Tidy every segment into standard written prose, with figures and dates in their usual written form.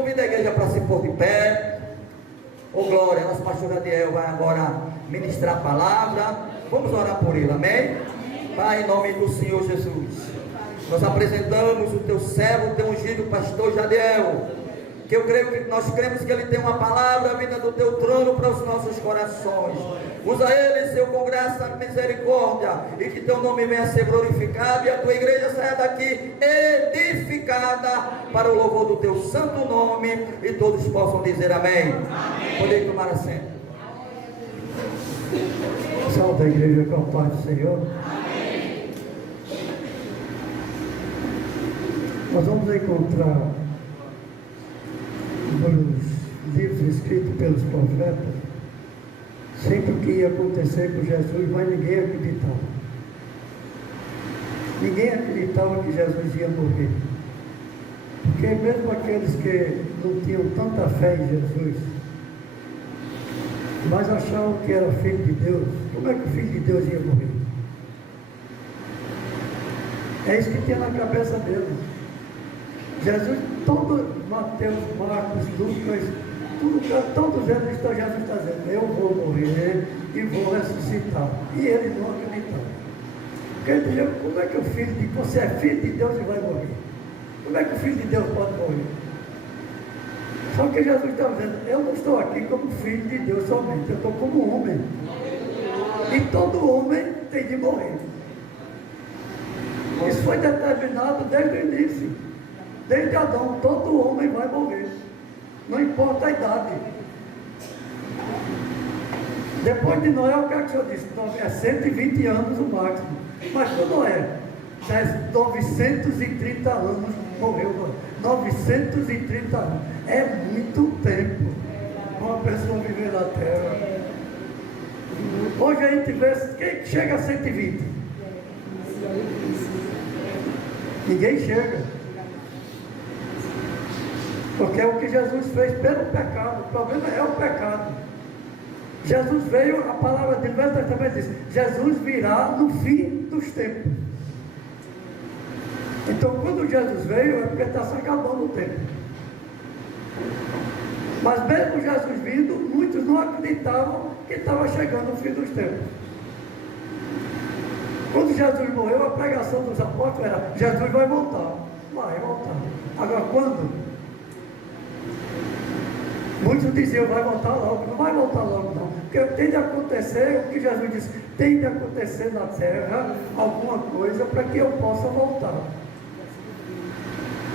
Convido a igreja para se pôr de pé. Ô glória, nosso pastor Jadiel vai agora ministrar a palavra. Vamos orar por ele, amém? Pai, em nome do Senhor Jesus, nós apresentamos o teu servo, o teu ungido pastor Jadiel, que nós cremos que ele tem uma palavra vinda do teu trono para os nossos corações. Usa ele, seu congresso, a misericórdia, e que teu nome venha a ser glorificado e a tua igreja saia daqui edificada para o louvor do teu santo nome, e todos possam dizer amém. Podem tomar assento. Salve a igreja com a paz do Senhor. Amém. Nós vamos encontrar nos livros escritos pelos profetas sempre o que ia acontecer com Jesus, mas ninguém acreditava. Ninguém acreditava que Jesus ia morrer. Porque mesmo aqueles que não tinham tanta fé em Jesus, mas achavam que era filho de Deus, como é que o filho de Deus ia morrer? É isso que tinha na cabeça deles. Jesus, Mateus, Marcos, Lucas, todos eles estão, Jesus está dizendo, eu vou morrer e vou ressuscitar. E eles não acreditaram. Porque ele dizia, como é que o filho de você é filho de Deus e vai morrer? Como é que o filho de Deus pode morrer? Só que Jesus está dizendo, eu não estou aqui como filho de Deus somente, eu estou como homem. E todo homem tem de morrer. Isso foi determinado desde o início. Desde Adão, todo homem vai morrer. Não importa a idade. Depois de Noé, o que é que o senhor disse? É 120 anos o máximo. Mas para Noé, 930 anos morreu Noé. 930 anos. É muito tempo uma pessoa viver na terra. Hoje a gente vê quem chega a 120. Ninguém chega. Porque é o que Jesus fez pelo pecado. O problema é o pecado. Jesus veio, a palavra dele, o Velho Testamento diz, Jesus virá no fim dos tempos. Então quando Jesus veio, é porque está se acabando o tempo. Mas mesmo Jesus vindo, muitos não acreditavam que estava chegando o fim dos tempos. Quando Jesus morreu, a pregação dos apóstolos era, Jesus vai voltar. Vai voltar. Agora quando? Muitos diziam, vai voltar logo. Não vai voltar logo não. Porque tem de acontecer, o que Jesus disse, tem de acontecer na terra alguma coisa para que eu possa voltar.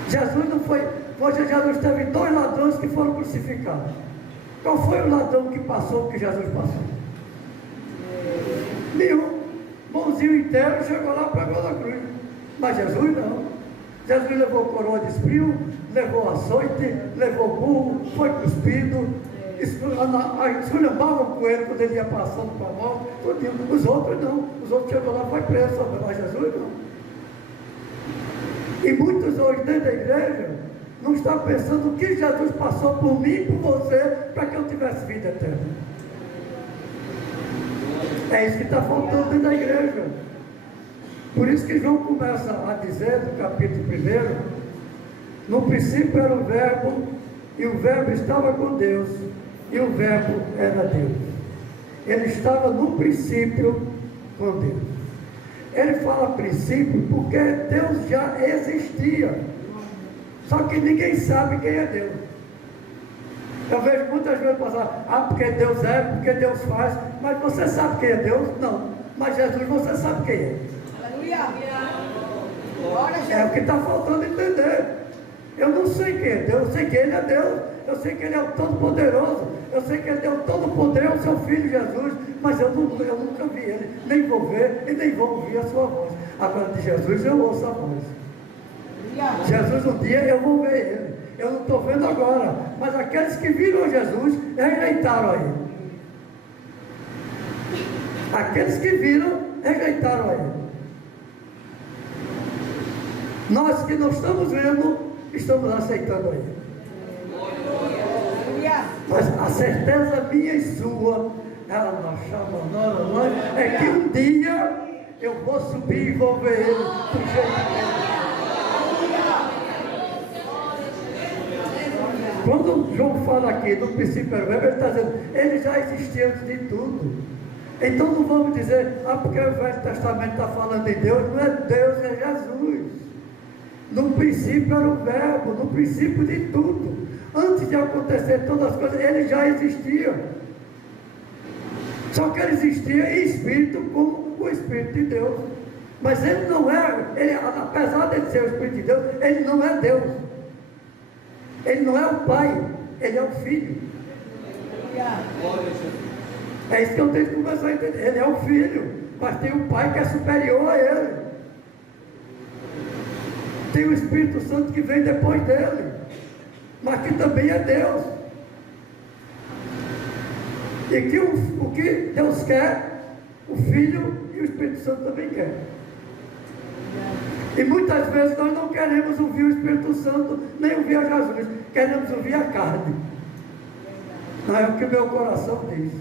Jesus não foi, hoje Jesus teve 2 ladrões que foram crucificados. Qual foi o ladrão que passou o que Jesus passou? Nenhum. Mãozinho inteiro, chegou lá e pegou na cruz. Mas Jesus não. Jesus levou coroa de espinho, levou açoite, levou burro, foi cuspido, esculhambavam com ele quando ele ia passando para a morte. Os outros não. Os outros chegou lá e foi preso, mas Jesus não. E muitos hoje dentro da igreja não estão pensando o que Jesus passou por mim e por você para que eu tivesse vida eterna. É isso que está faltando dentro da igreja. Por isso que João começa a dizer, no capítulo 1, no princípio era o verbo, e o verbo estava com Deus, e o verbo era Deus. Ele estava no princípio com Deus. Ele fala princípio porque Deus já existia. Só que ninguém sabe quem é Deus. Eu vejo muitas vezes passar, porque Deus é, porque Deus faz, mas você sabe quem é Deus? Não. Mas Jesus você sabe quem é. É o que está faltando entender. Eu não sei quem é Deus, eu sei que Ele é Deus, eu sei que Ele é o Todo-Poderoso, eu sei que Ele deu todo o poder ao seu Filho Jesus, mas eu nunca vi Ele, nem vou ver e nem vou ouvir a sua voz. Agora de Jesus eu ouço a voz. Jesus um dia eu vou ver Ele, eu não estou vendo agora, mas aqueles que viram Jesus rejeitaram a Ele. Aqueles que viram rejeitaram a Ele. Nós que não estamos vendo, estamos aceitando a Ele. Mas a certeza minha e sua, ela não chama, é que um dia eu vou subir e vou ver Ele do jeito que Ele é. Quando João fala aqui, no princípio era o verbo, ele está dizendo, ele já existia antes de tudo. Então não vamos dizer, porque o Velho Testamento está falando em Deus, não é Deus, é Jesus. No princípio era o verbo, no princípio de tudo. Antes de acontecer todas as coisas, ele já existia. Só que ele existia em espírito como o Espírito de Deus. Mas ele não é, apesar de ele ser o Espírito de Deus, ele não é Deus. Ele não é o Pai, ele é o Filho. É isso que eu tenho que começar a entender. Ele é o Filho, mas tem um Pai que é superior a ele. Tem o Espírito Santo que vem depois dele, mas que também é Deus. E que o que Deus quer, o Filho e o Espírito Santo também quer. E muitas vezes nós não queremos ouvir o Espírito Santo, nem ouvir a Jesus, queremos ouvir a carne. Não é o que o meu coração diz.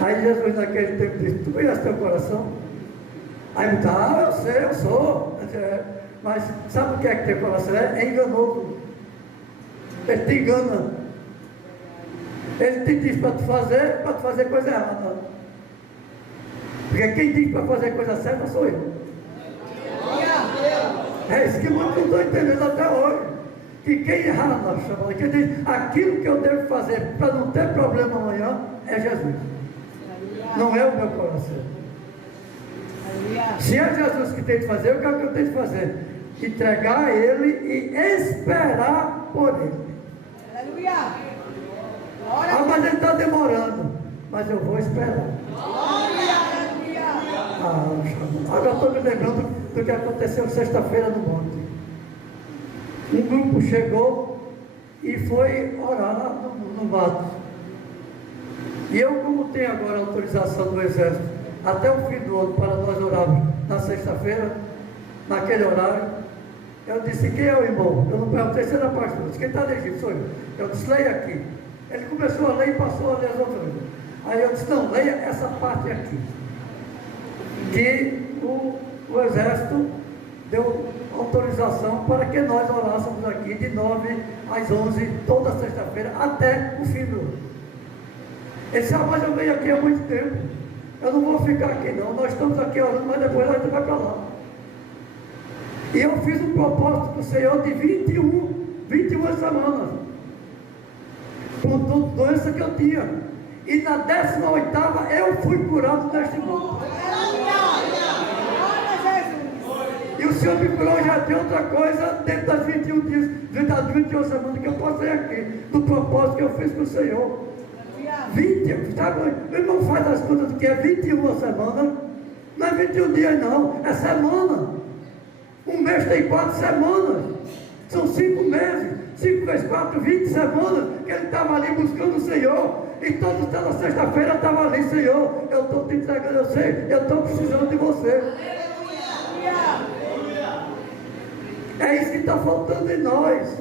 Aí Jesus naquele tempo disse, tu conhece teu coração? Aí ele disse, eu sei, eu sou. Mas sabe o que é que teu coração é? É enganoso. Ele te engana. Ele te diz para tu fazer coisa errada. Porque quem diz para fazer coisa certa sou eu. É isso que muitos não estão entendendo até hoje. Que quem errar na chamada, quem diz aquilo que eu devo fazer para não ter problema amanhã é Jesus. Não é o meu coração. Se é Jesus que tem de fazer, o que é que eu tenho de fazer? Entregar a Ele e esperar por Ele. Aleluia! Mas Ele está demorando. Mas eu vou esperar. Agora estou me lembrando do que aconteceu sexta-feira no monte. Um grupo chegou e foi orar lá no mato. E eu, como tenho agora a autorização do Exército, até o fim do ano, para nós orarmos na sexta-feira, naquele horário, eu disse, quem é o irmão? Eu não perguntei se era pastor, eu disse, quem está dirigindo? Sou eu. Eu disse, leia aqui. Ele começou a ler e passou a ler as outras. Aí eu disse, não, leia essa parte aqui. Que o Exército deu autorização para que nós orássemos aqui de 9 às 11, toda sexta-feira, até o fim do ano. Ele disse, mas eu venho aqui há muito tempo, eu não vou ficar aqui não, nós estamos aqui orando, mas depois a gente vai para lá. E eu fiz um propósito com o Senhor de 21 semanas, com toda doença que eu tinha. E na 18ª eu fui curado deste mundo. E o Senhor me curou já de outra coisa dentro das 21 dias, dentro das 21 semanas que eu passei aqui, do propósito que eu fiz com o Senhor. 20, sabe? O irmão faz as contas do que é 21 semanas, não é 21 dias não, é semana. Um mês tem 4 semanas, são 5 meses, 5 vezes 4, 20 semanas, que ele estava ali buscando o Senhor. E toda sexta-feira estava ali, Senhor, eu estou te entregando, eu sei, eu estou precisando de você. É isso que está faltando em nós.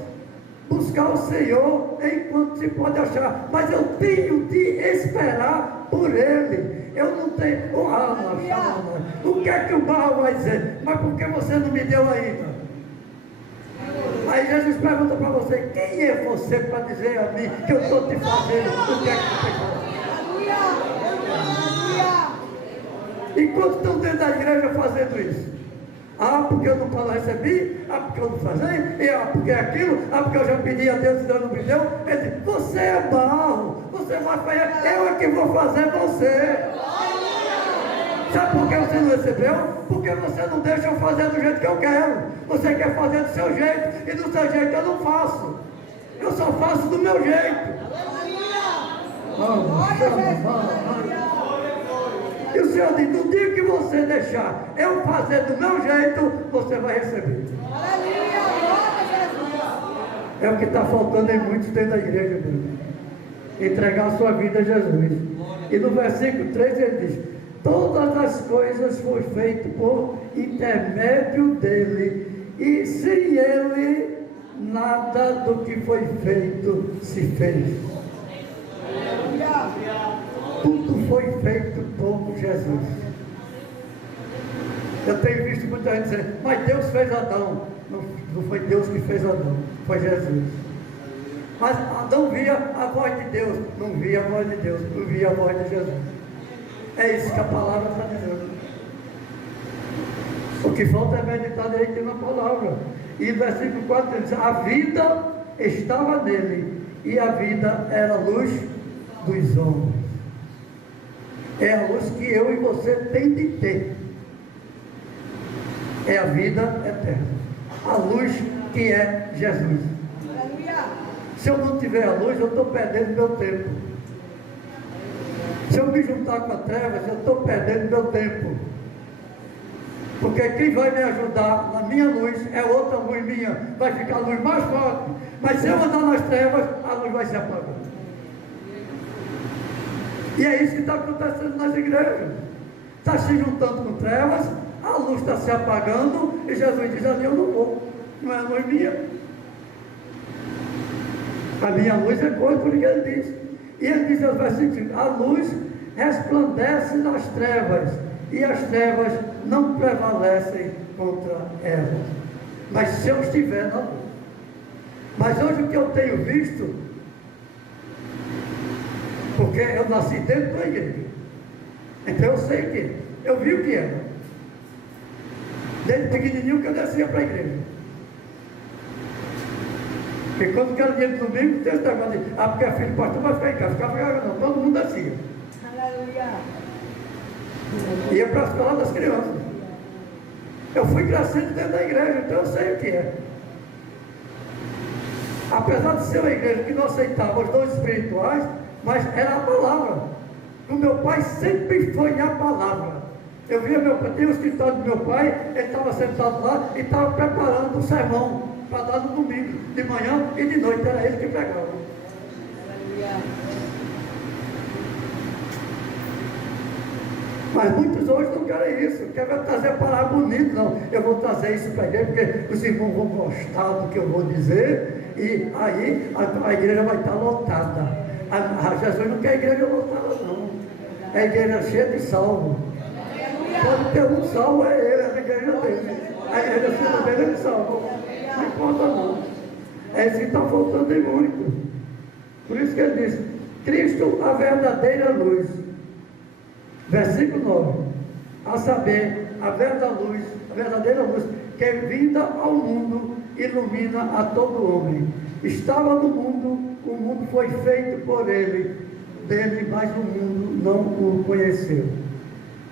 Buscar o Senhor enquanto se pode achar. Mas eu tenho de esperar por Ele. Eu não tenho. O que é que o barro vai dizer? Mas por que você não me deu ainda? Aí Jesus pergunta para você, quem é você para dizer a mim que eu estou te fazendo o que é que você faz? E quantos estão dentro da igreja fazendo isso? Porque eu não recebi, porque eu não fazia, porque é aquilo, porque eu já pedi a Deus e Deus não me deu. Ele diz, você é barro, você vai fazer, eu é que vou fazer você. Sabe por que você não recebeu? Porque você não deixa eu fazer do jeito que eu quero. Você quer fazer do seu jeito, e do seu jeito eu não faço. Eu só faço do meu jeito. E o Senhor diz, no dia que você deixar eu fazer do meu jeito, você vai receber. É o que está faltando em muitos dentro da igreja, meu irmão. Entregar a sua vida a Jesus. E no versículo 3 ele diz, todas as coisas foram feitas por intermédio dele, e sem ele nada do que foi feito se fez. Tudo foi feito por Jesus. Eu tenho visto muita gente dizer, mas Deus fez Adão. Não foi Deus que fez Adão. foi Jesus. Mas Adão via a voz de Deus, não via a voz de Deus, não via a voz de Jesus. É isso que a palavra está dizendo. O que falta é meditar direito na palavra. E no versículo 4 diz: a vida estava nele, e a vida era a luz dos homens. É a luz que eu e você tem de ter. É a vida eterna. A luz que é Jesus. Se eu não tiver a luz, eu estou perdendo meu tempo. Se eu me juntar com as trevas, eu estou perdendo meu tempo. Porque quem vai me ajudar na minha luz é outra luz minha. Vai ficar a luz mais forte. Mas se eu andar nas trevas, a luz vai se apagando. E é isso que está acontecendo nas igrejas. Está se juntando com trevas, a luz está se apagando, e Jesus diz: ali eu não vou. Não é a luz minha. A minha luz é coisa, por que ele diz. E ele diz aos versículos: a luz resplandece nas trevas, e as trevas não prevalecem contra elas. Mas se eu estiver na luz. Mas hoje o que eu tenho visto, porque eu nasci dentro da igreja, então eu sei o que é. Eu vi o que era. Desde pequenininho que eu descia para a igreja. Porque quando que era dia de domingo, tem esse negócio de: ah, porque é filho do pastor, vai ficar em casa. Ficava em casa não, todo mundo descia. Aleluia. Ia para a escola das crianças. Eu fui crescendo dentro da igreja, então eu sei o que é. Apesar de ser uma igreja que não aceitava os dons espirituais, mas era a palavra. O meu pai sempre foi a palavra. Eu via meu pai, tinha o escritório do meu pai, ele estava sentado lá e estava preparando um sermão para dar no domingo, de manhã e de noite, era ele que pregava. Aleluia. Mas muitos hoje não querem isso, querem trazer a palavra bonita. Não, eu vou trazer isso para a igreja, porque os irmãos vão gostar do que eu vou dizer, e aí a igreja vai estar lotada. Jesus não quer a igreja lotada, não. É a igreja cheia de salvo. Pode ter um salvo, é ele, a igreja dele. A igreja cheia dele, ele salva. Não importa não. É isso que está faltando em muito. Por isso que ele diz: Cristo, a verdadeira luz. Versículo 9: a saber, a verdadeira luz, que é vinda ao mundo, ilumina a todo homem. Estava no mundo, o mundo foi feito por ele, dele, mas o mundo não o conheceu.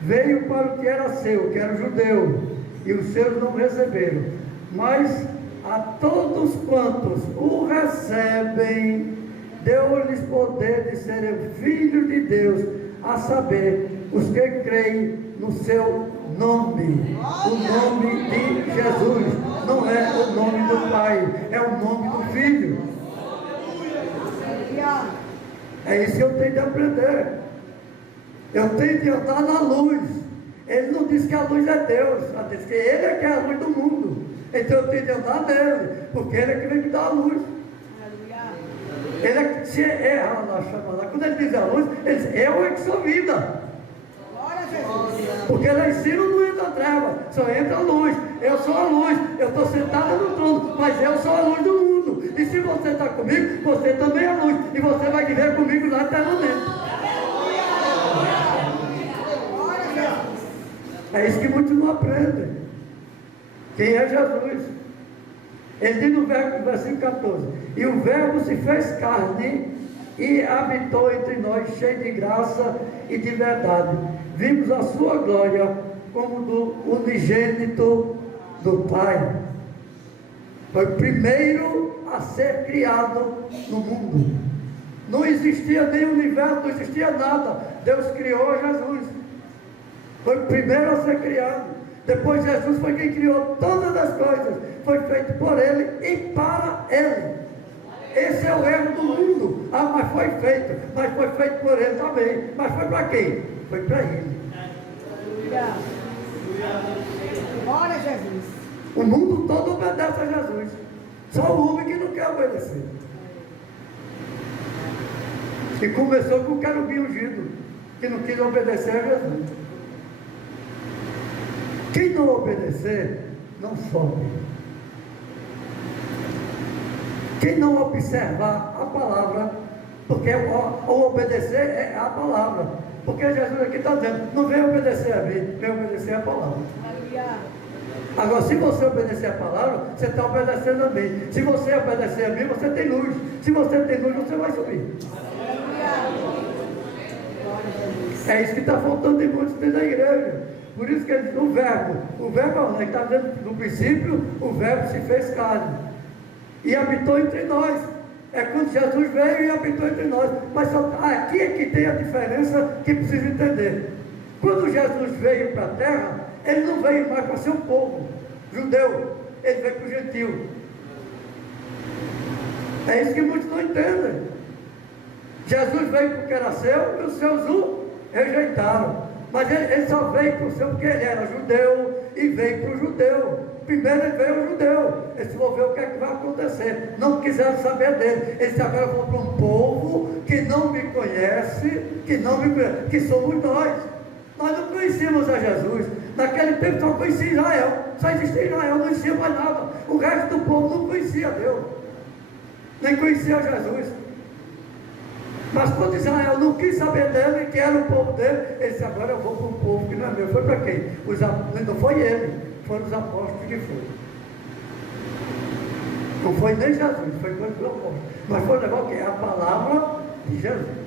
Veio para o que era seu, que era o judeu, e os seus não receberam. Mas a todos quantos o recebem, deu-lhes poder de serem filhos de Deus, a saber, os que creem no seu nome, o nome de Jesus. Não é o nome do Pai, é o nome do Filho. É isso que eu tenho de aprender. Eu tenho de andar na luz. Ele não diz que a luz é Deus, ele diz que ele é que é a luz do mundo. Então eu tenho de andar nele, porque ele é que vem me dar a luz. Ele é que se erra lá, chama lá. Quando ele diz a luz, ele diz: eu é que sou vida. Porque lá em cima não entra a treva, só entra a luz. Eu sou a luz, eu estou sentado no trono, mas eu sou a luz do mundo. E se você está comigo, você também é a luz. E você vai viver comigo lá eternamente. É isso que muitos não aprendem. Quem é Jesus? Ele diz no versículo 14: e o verbo se fez carne e habitou entre nós, cheio de graça e de verdade. Vimos a sua glória como do unigênito do Pai. Foi o primeiro a ser criado no mundo. Não existia nem universo, não existia nada. Deus criou Jesus. Foi o primeiro a ser criado. Depois Jesus foi quem criou todas as coisas. Foi feito por Ele e para Ele. Esse é o erro do mundo. Ah, mas foi feito por Ele também. Mas foi para quem? Foi para Ele. Glória a Jesus. O mundo todo obedece a Jesus. Só o homem que não quer obedecer. E começou com o querubim ungido, que não quis obedecer a Jesus. Quem não obedecer, não sobe. Quem não observar a palavra, porque o obedecer é a palavra. Porque Jesus aqui está dizendo, não vem obedecer a mim, vem obedecer a palavra. Aleluia. Agora, se você obedecer a palavra, você está obedecendo a mim. Se você obedecer a mim, você tem luz. Se você tem luz, você vai subir. É isso que está faltando em muitos dentro da igreja. Por isso que ele diz, o verbo ele está dizendo, no princípio, o verbo se fez carne e habitou entre nós. É quando Jesus veio e habitou entre nós. Mas só, aqui é que tem a diferença que precisa entender. Quando Jesus veio para a terra, ele não veio mais para ser um povo judeu, ele veio para o gentil. É isso que muitos não entendem. Jesus veio porque era seu e os seus o rejeitaram. Mas ele só veio para o seu porque ele era judeu e veio para o judeu. Primeiro ele veio ao judeu. Eles vão ver o que é que vai acontecer. Não quiseram saber dele. Eles agora vão para um povo que não me conhece, que somos nós. Nós não conhecíamos a Jesus. Naquele tempo só conhecia Israel. Só existia Israel, não existia mais nada. O resto do povo não conhecia Deus. Nem conhecia Jesus. Mas quando Israel não quis saber dele, que era o povo dele, ele disse, agora eu vou para um povo que não é meu. Foi para quem? Não foi ele, foram os apóstolos que foram. Não foi nem Jesus, foi coisa dos apóstolos. Mas foi o negócio que é a palavra de Jesus.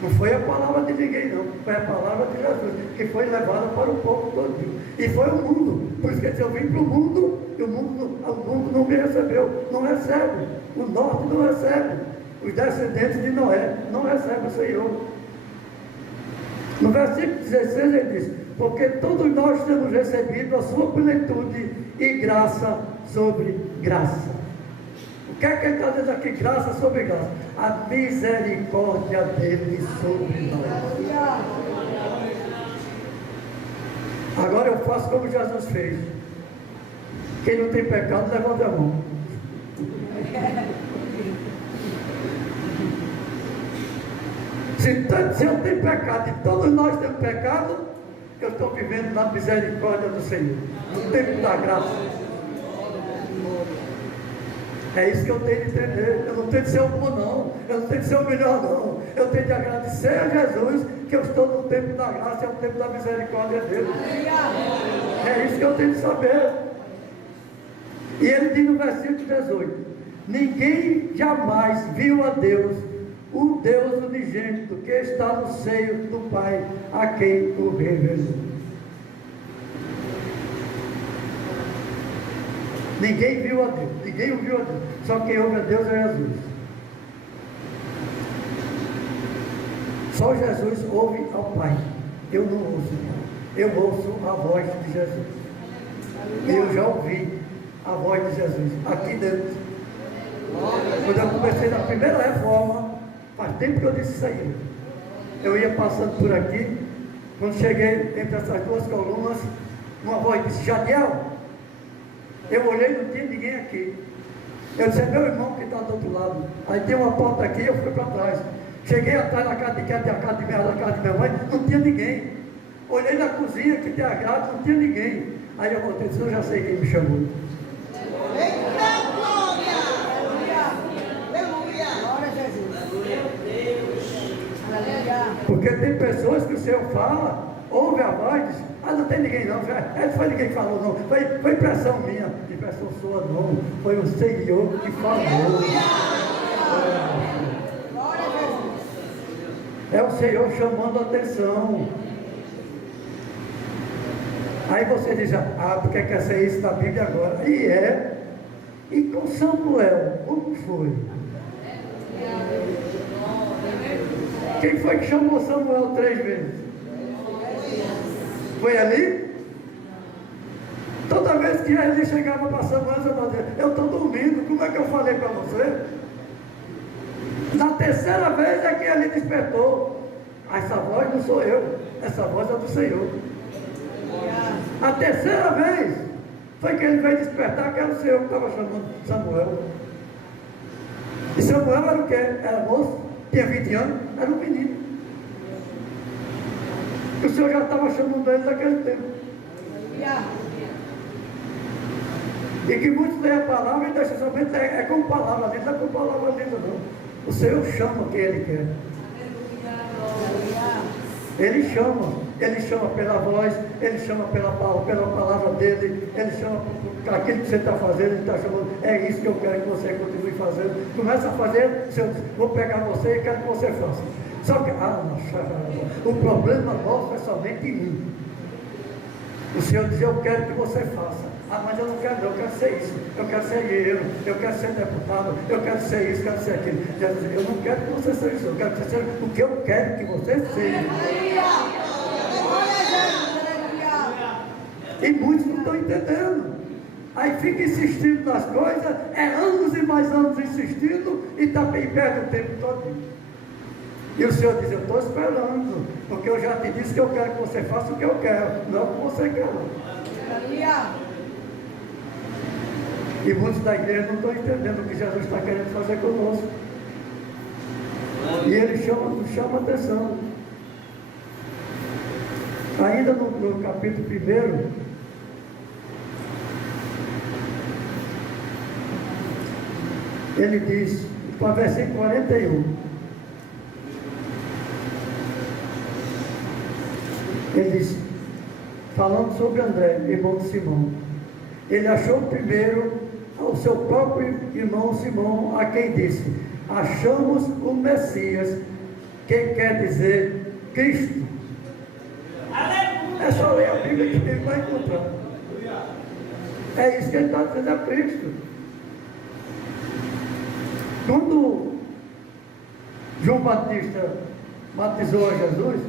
Não foi a palavra de ninguém, não. Foi a palavra de Jesus, que foi levada para o povo todo. E foi o mundo. Por isso que ele disse, eu vim para o mundo, e o mundo não me recebeu. Não recebe. O norte não recebe. Os descendentes de Noé não recebem o Senhor. No versículo 16 ele diz, porque todos nós temos recebido a sua plenitude e graça sobre graça. O que é que ele está dizendo aqui? Graça sobre graça. A misericórdia dele sobre nós. Agora eu faço como Jesus fez. Quem não tem pecado, levanta a mão. Se eu tenho pecado e todos nós temos pecado, eu estou vivendo na misericórdia do Senhor, no tempo da graça. É isso que eu tenho de entender. Eu não tenho de ser o bom, não. Eu não tenho de ser o melhor, não. Eu tenho de agradecer a Jesus que eu estou no tempo da graça, é o tempo da misericórdia dele. É isso que eu tenho de saber. E ele diz no versículo 18: ninguém jamais viu a Deus, o Deus unigênito que está no seio do Pai, a quem o revelou. Ninguém viu a Deus, ninguém o viu a Deus, só quem ouve a Deus é Jesus. Só Jesus ouve ao Pai. Eu não ouço, eu ouço a voz de Jesus. Eu já ouvi a voz de Jesus aqui dentro. Quando eu comecei na primeira reforma, faz tempo que eu disse isso aí. Eu ia passando por aqui, quando cheguei entre essas duas colunas, uma voz disse: Jadiel. Eu olhei, não tinha ninguém aqui. Eu disse: é meu irmão que está do outro lado. Aí tem uma porta aqui, eu fui para trás. Cheguei atrás da casa de quem, da casa de minha mãe, não tinha ninguém. Olhei na cozinha, que tem a grade, não tinha ninguém. Aí eu voltei e disse: eu já sei quem me chamou. Porque tem pessoas que o Senhor fala, ouve a voz, diz: ah, não tem ninguém não, não foi ninguém que falou não, foi impressão minha. Impressão sua não, foi o Senhor que falou. É o Senhor chamando a atenção. Aí você diz: ah, porque quer ser isso na Bíblia agora? E é. E com Samuel, como foi? Quem foi que chamou Samuel 3 vezes? Foi ali? Toda vez que ele chegava para Samuel, eu estou dormindo, como é que eu falei para você? Na terceira vez é que ele despertou. Essa voz não sou eu, essa voz é do Senhor. A terceira vez foi que ele veio despertar, que era o Senhor que estava chamando Samuel. E Samuel era o quê? Era moço, tinha 20 anos, era um menino. O Senhor já estava chamando ele naquele tempo. E que muitos leem a palavra e deixam somente é com palavra dentro, não é com palavra dentro não. O Senhor chama quem Ele quer. Ele chama pela voz, Ele chama pela palavra dele, Ele chama por aquilo que você está fazendo, Ele está chamando, é isso que eu quero que você continue fazendo. Começa a fazer, o Senhor diz, vou pegar você e quero que você faça. Só que, o problema nosso é somente um. O Senhor diz, eu quero que você faça. Mas eu não quero, eu quero ser isso, eu quero ser engenheiro, eu quero ser deputado, eu quero ser isso, eu quero ser aquilo. Jesus diz, eu não quero que você seja isso, eu quero que você seja o que eu quero que você seja. E muitos não estão entendendo. Aí fica insistindo nas coisas, é anos e mais anos insistindo e perde o tempo todo. E o Senhor diz, eu estou esperando, porque eu já te disse que eu quero que você faça o que eu quero, não o que você quer. E muitos da igreja não estão entendendo o que Jesus está querendo fazer conosco. E Ele chama atenção. Ainda no capítulo 1, Ele diz, no versículo 41, Ele diz, falando sobre André, irmão de Simão, ele achou primeiro ao seu próprio irmão Simão, a quem disse, achamos o Messias, que quer dizer Cristo. É só ler a Bíblia que ele vai encontrar. É isso que ele está dizendo, é Cristo. Quando João Batista batizou a Jesus,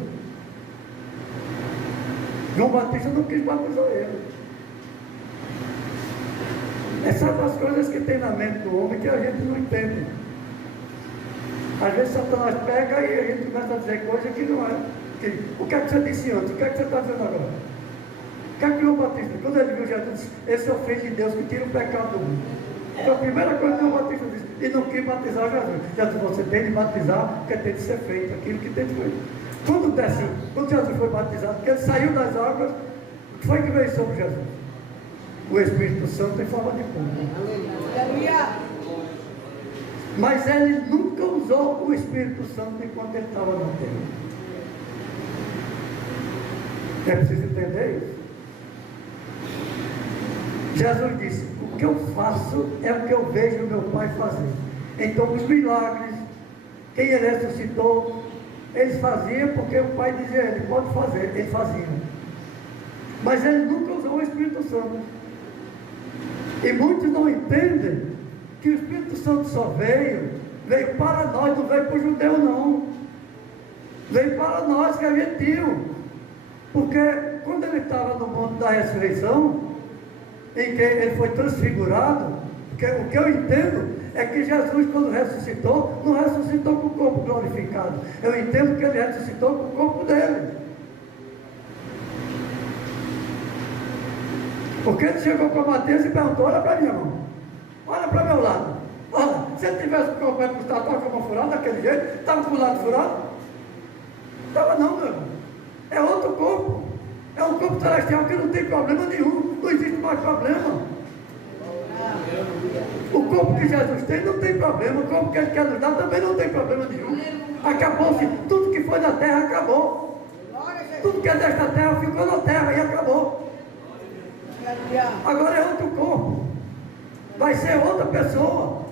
João Batista não quis batizar ele. Essas são as coisas que tem na mente do homem que a gente não entende. Às vezes Satanás pega e a gente começa a dizer coisas que não é. O que é que você disse antes? O que é que você está dizendo agora? O que é que João Batista, quando ele viu Jesus, disse, esse é o Filho de Deus que tira o pecado do mundo. Então a primeira coisa que João Batista disse, e não quis batizar Jesus. Jesus, você tem de batizar, porque tem de ser feito aquilo que tem de ser. Quando Jesus foi batizado, porque ele saiu das águas, o que foi que veio sobre Jesus? O Espírito Santo em forma de pomba. Mas ele nunca usou o Espírito Santo enquanto ele estava na terra. É preciso entender isso. Jesus disse, o que eu faço é o que eu vejo meu Pai fazer. Então os milagres, quem ele ressuscitou, eles faziam porque o Pai dizia, ele pode fazer, ele fazia. Mas ele nunca usou o Espírito Santo. E muitos não entendem que o Espírito Santo só veio para nós, não veio para o judeu não. Veio para nós que é gentil. Porque quando ele estava no monte da ressurreição, em que ele foi transfigurado, porque o que eu entendo é que Jesus, quando ressuscitou, não ressuscitou com o corpo glorificado. Eu entendo que ele ressuscitou com o corpo dele. Porque ele chegou para Mateus e perguntou, olha para mim, irmão, olha para meu lado. Olha, se ele tivesse com o corpo estava com a mão furada daquele jeito, estava com o lado furado? Estava não, meu irmão. É outro corpo. É um corpo celestial que não tem problema nenhum. Não existe mais problema. O corpo que Jesus tem não tem problema. O corpo que ele quer nos dar também não tem problema nenhum. Acabou-se. Tudo que foi da terra acabou. Tudo que é desta terra ficou na terra e acabou. Agora é outro corpo. Vai ser outra pessoa.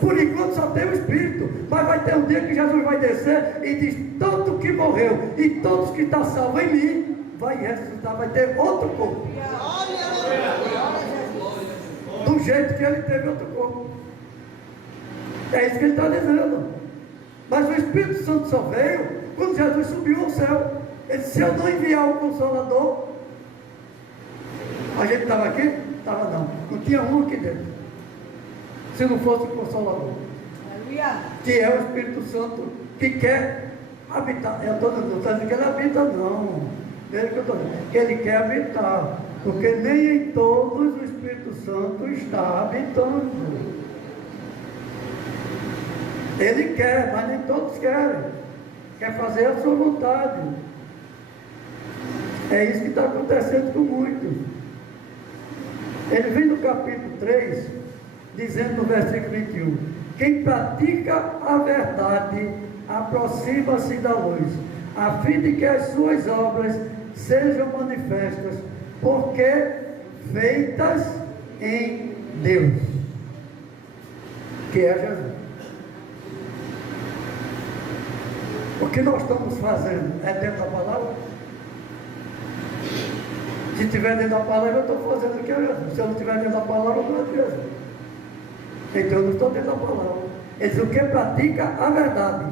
Por enquanto só tem o Espírito. Mas vai ter um dia que Jesus vai descer e diz, tanto que morreu e todos que estão salvos em mim, vai ressuscitar, vai ter outro corpo. Do jeito que ele teve outro corpo. É isso que ele está dizendo. Mas o Espírito Santo só veio quando Jesus subiu ao céu. Ele disse, se eu não enviar o Consolador, a gente estava aqui? Estava não. Não tinha um aqui dentro. Se não fosse o Consolador. Que é o Espírito Santo que quer habitar. Eu estou dizendo que ele habita, não. Veja que eu estou dizendo. Que ele quer habitar. Porque nem em todos o Espírito Santo está habitando. Ele quer, mas nem todos querem. Quer fazer a sua vontade. É isso que está acontecendo com muitos. Ele vem no capítulo 3, dizendo no versículo 21, quem pratica a verdade aproxima-se da luz, a fim de que as suas obras sejam manifestas, porque feitas em Deus, que é Jesus. O que nós estamos fazendo é dentro da palavra? Se estiver dentro da palavra, eu estou fazendo o que é Jesus. Se eu não estiver dentro da palavra, eu não é Jesus. Então eu não estou dentro da palavra. Ele diz o que pratica a verdade.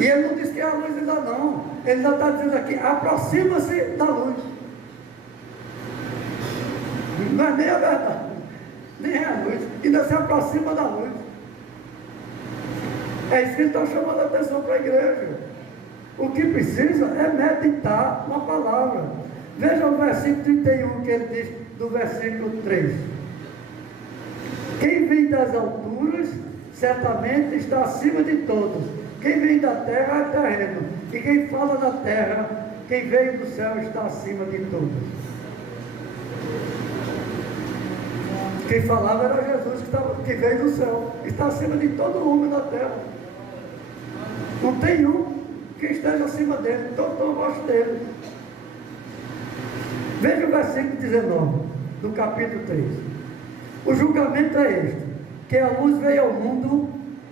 E ele não diz que é a luz ainda não. Ele ainda está dizendo aqui, aproxima-se da luz. Não é nem a verdade, nem é a luz. Ainda se aproxima da luz. É isso que ele está chamando a atenção para a igreja. O que precisa é meditar na palavra. Veja o versículo 31 que ele diz do versículo 3. Quem vem das alturas, certamente está acima de todos. Quem vem da terra é terreno. E quem fala da terra, quem veio do céu está acima de todos. Quem falava era Jesus, que veio do céu. Está acima de todo homem da terra. Não tem um que esteja acima dele, todos estão abaixo dele. Veja o versículo 19 do capítulo 3. O julgamento é este, que a luz veio ao mundo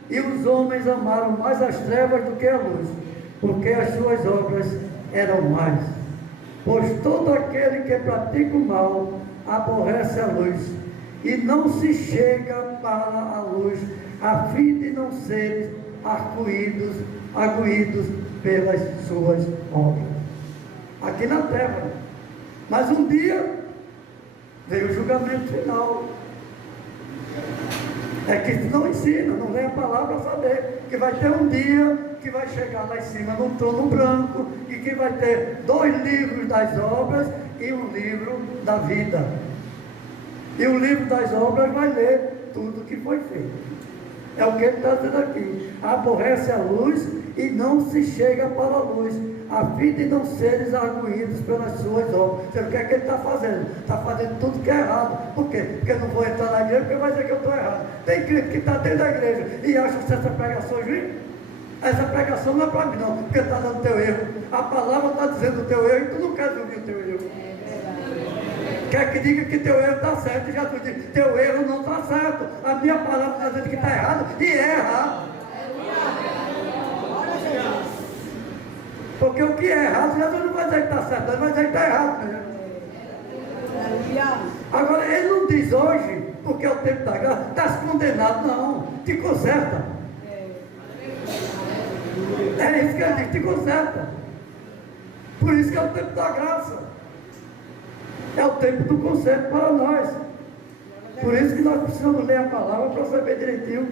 e os homens amaram mais as trevas do que a luz, porque as suas obras eram más. Pois todo aquele que pratica o mal aborrece a luz e não se chega para a luz, a fim de não ser arguídos pelas suas obras. Aqui na terra. Mas um dia veio o julgamento final. É que não ensina, não lê a palavra para saber que vai ter um dia que vai chegar lá em cima num trono branco e que vai ter 2 livros das obras e um livro da vida. E o livro das obras vai ler tudo que foi feito. É o que ele está dizendo aqui. Aborrece a luz e não se chega para a luz, a fim de não seres arguídos pelas suas obras. Você, o que é que ele está fazendo? Está fazendo tudo que é errado. Por quê? Porque eu não vou entrar na igreja porque vai dizer que eu estou errado. Tem crente que está dentro da igreja e acha que essa pregação juiz. Essa pregação não é para mim não, porque está dando teu erro. A palavra está dizendo o teu erro e tu não quer ouvir o teu erro. Quer que diga que teu erro está certo, já tu diz, teu erro não está certo. A minha palavra está dizendo que está errado e é errado. Porque o que é errado, Jesus não vai dizer que está certo, ele vai dizer que está errado. Agora, ele não diz hoje, porque é o tempo da graça, está condenado, não, te conserta. É isso que ele diz, te conserta. Por isso que é o tempo da graça. É o tempo do conserto para nós. Por isso que nós precisamos ler a palavra para saber direitinho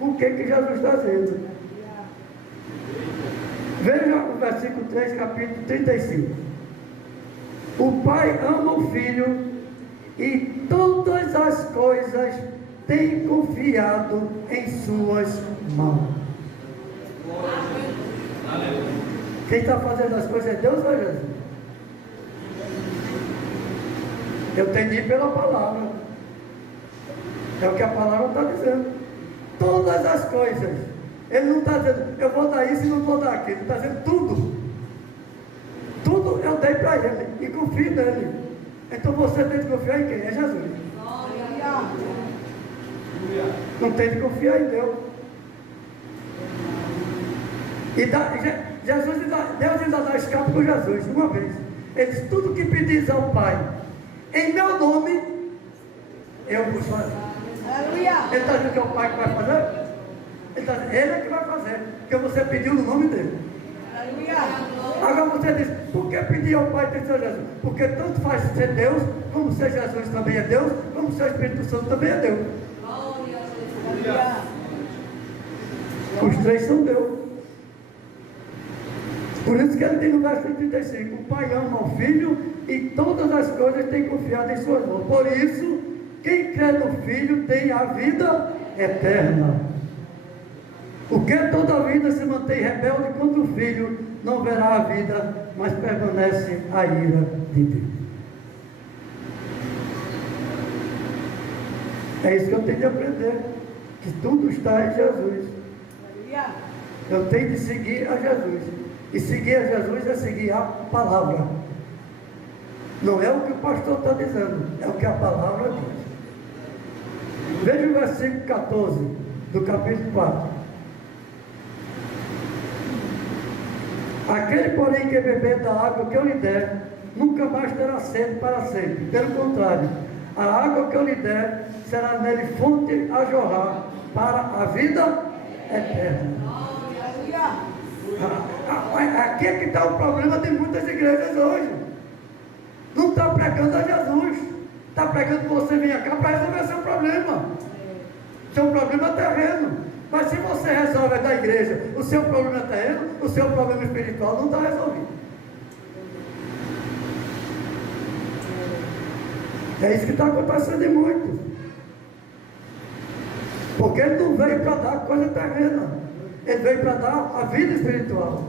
o que Jesus está dizendo. Veja o versículo 3, capítulo 35. O Pai ama o Filho e todas as coisas tem confiado em suas mãos. Quem está fazendo as coisas é Deus ou é Jesus? Eu entendi pela palavra. É o que a palavra está dizendo. Todas as coisas. Ele não está dizendo, eu vou dar isso e não vou dar aquilo. Ele está dizendo tudo. Tudo eu dei para ele e confio nele. Então você tem de confiar em quem? É Jesus. Não tem de confiar em Deus. E Deus ainda dá escape com Jesus, uma vez. Ele diz, tudo que pedis ao Pai, em meu nome, eu vos farei. Ele está dizendo que é o Pai que vai fazer? Ele está dizendo, ele é que vai fazer, porque você pediu no nome dele. Agora você diz, por que pedir ao Pai ter seu Jesus? Porque tanto faz ser Deus, como ser Jesus também é Deus, como ser Espírito Santo também é Deus. Os três são Deus. Por isso que ele tem no verso 35, o Pai ama o Filho e todas as coisas tem confiado em suas mãos. Por isso, quem crê no Filho tem a vida eterna. O que toda a vida se mantém rebelde contra o Filho, não verá a vida, mas permanece a ira de Deus. É isso que eu tenho de aprender, que tudo está em Jesus. Aleluia. Eu tenho de seguir a Jesus. E seguir a Jesus é seguir a palavra. Não é o que o pastor está dizendo, é o que a palavra diz. Veja o versículo 14 do capítulo 4. Aquele, porém, que beber da água que eu lhe der, nunca mais terá sede para sempre. Pelo contrário, a água que eu lhe der será nele fonte a jorrar para a vida eterna. Aqui é que está o problema de muitas igrejas hoje. Não está pregando a Jesus, está pregando que você venha cá para resolver seu problema. Seu problema é terreno. Mas se você resolve da igreja o seu problema é terreno, o seu problema espiritual não está resolvido. É isso que está acontecendo em muitos. Porque ele não veio para dar coisa terrena, ele veio para dar a vida espiritual.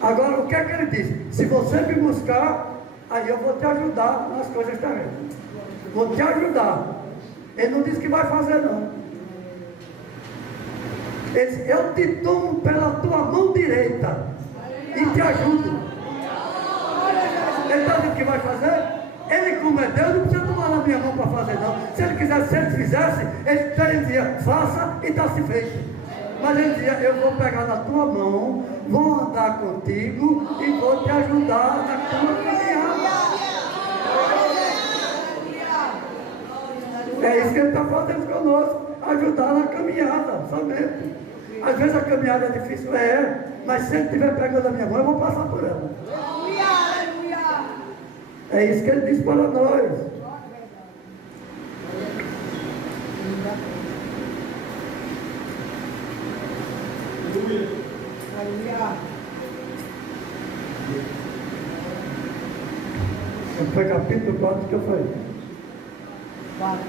Agora, o que é que ele diz? Se você me buscar, aí eu vou te ajudar nas coisas terrenas. Vou te ajudar. Ele não diz que vai fazer, não. Ele diz, eu te tomo pela tua mão direita e te ajudo. Ele está dizendo que vai fazer? Ele, como é Deus, não precisa tomar na minha mão para fazer, não. Se ele quisesse, se ele fizesse, ele dizia, faça e está-se feito. Mas ele dizia, eu vou pegar na tua mão, vou andar contigo e vou te ajudar na tua caminhada. É isso que ele está fazendo conosco, ajudar na caminhada, somente. Às vezes a caminhada é difícil, mas se ele estiver pegando a minha mão, eu vou passar por ela. É isso que ele diz para nós. Foi capítulo 4 que eu falei. 4.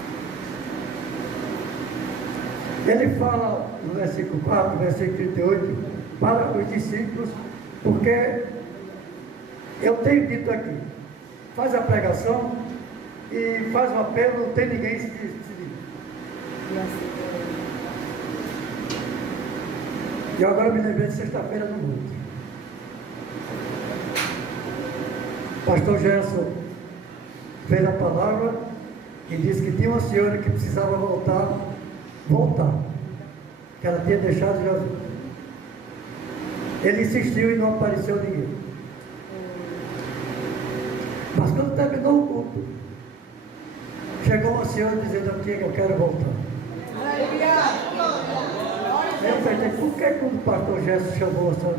Ele fala no versículo 4, versículo 38, para os discípulos, porque eu tenho dito aqui, faz a pregação e faz um apelo, não tem ninguém se diz. E agora me lembrei de sexta-feira no mundo. Pastor Gerson fez a palavra e disse que tinha uma senhora que precisava voltar, que ela tinha deixado Jesus. Ele insistiu e não apareceu ninguém. Mas quando terminou o culto, chegou uma senhora dizendo aqui que eu quero voltar. Eu perguntei, por que quando o pastor Gerson chamou a senhora?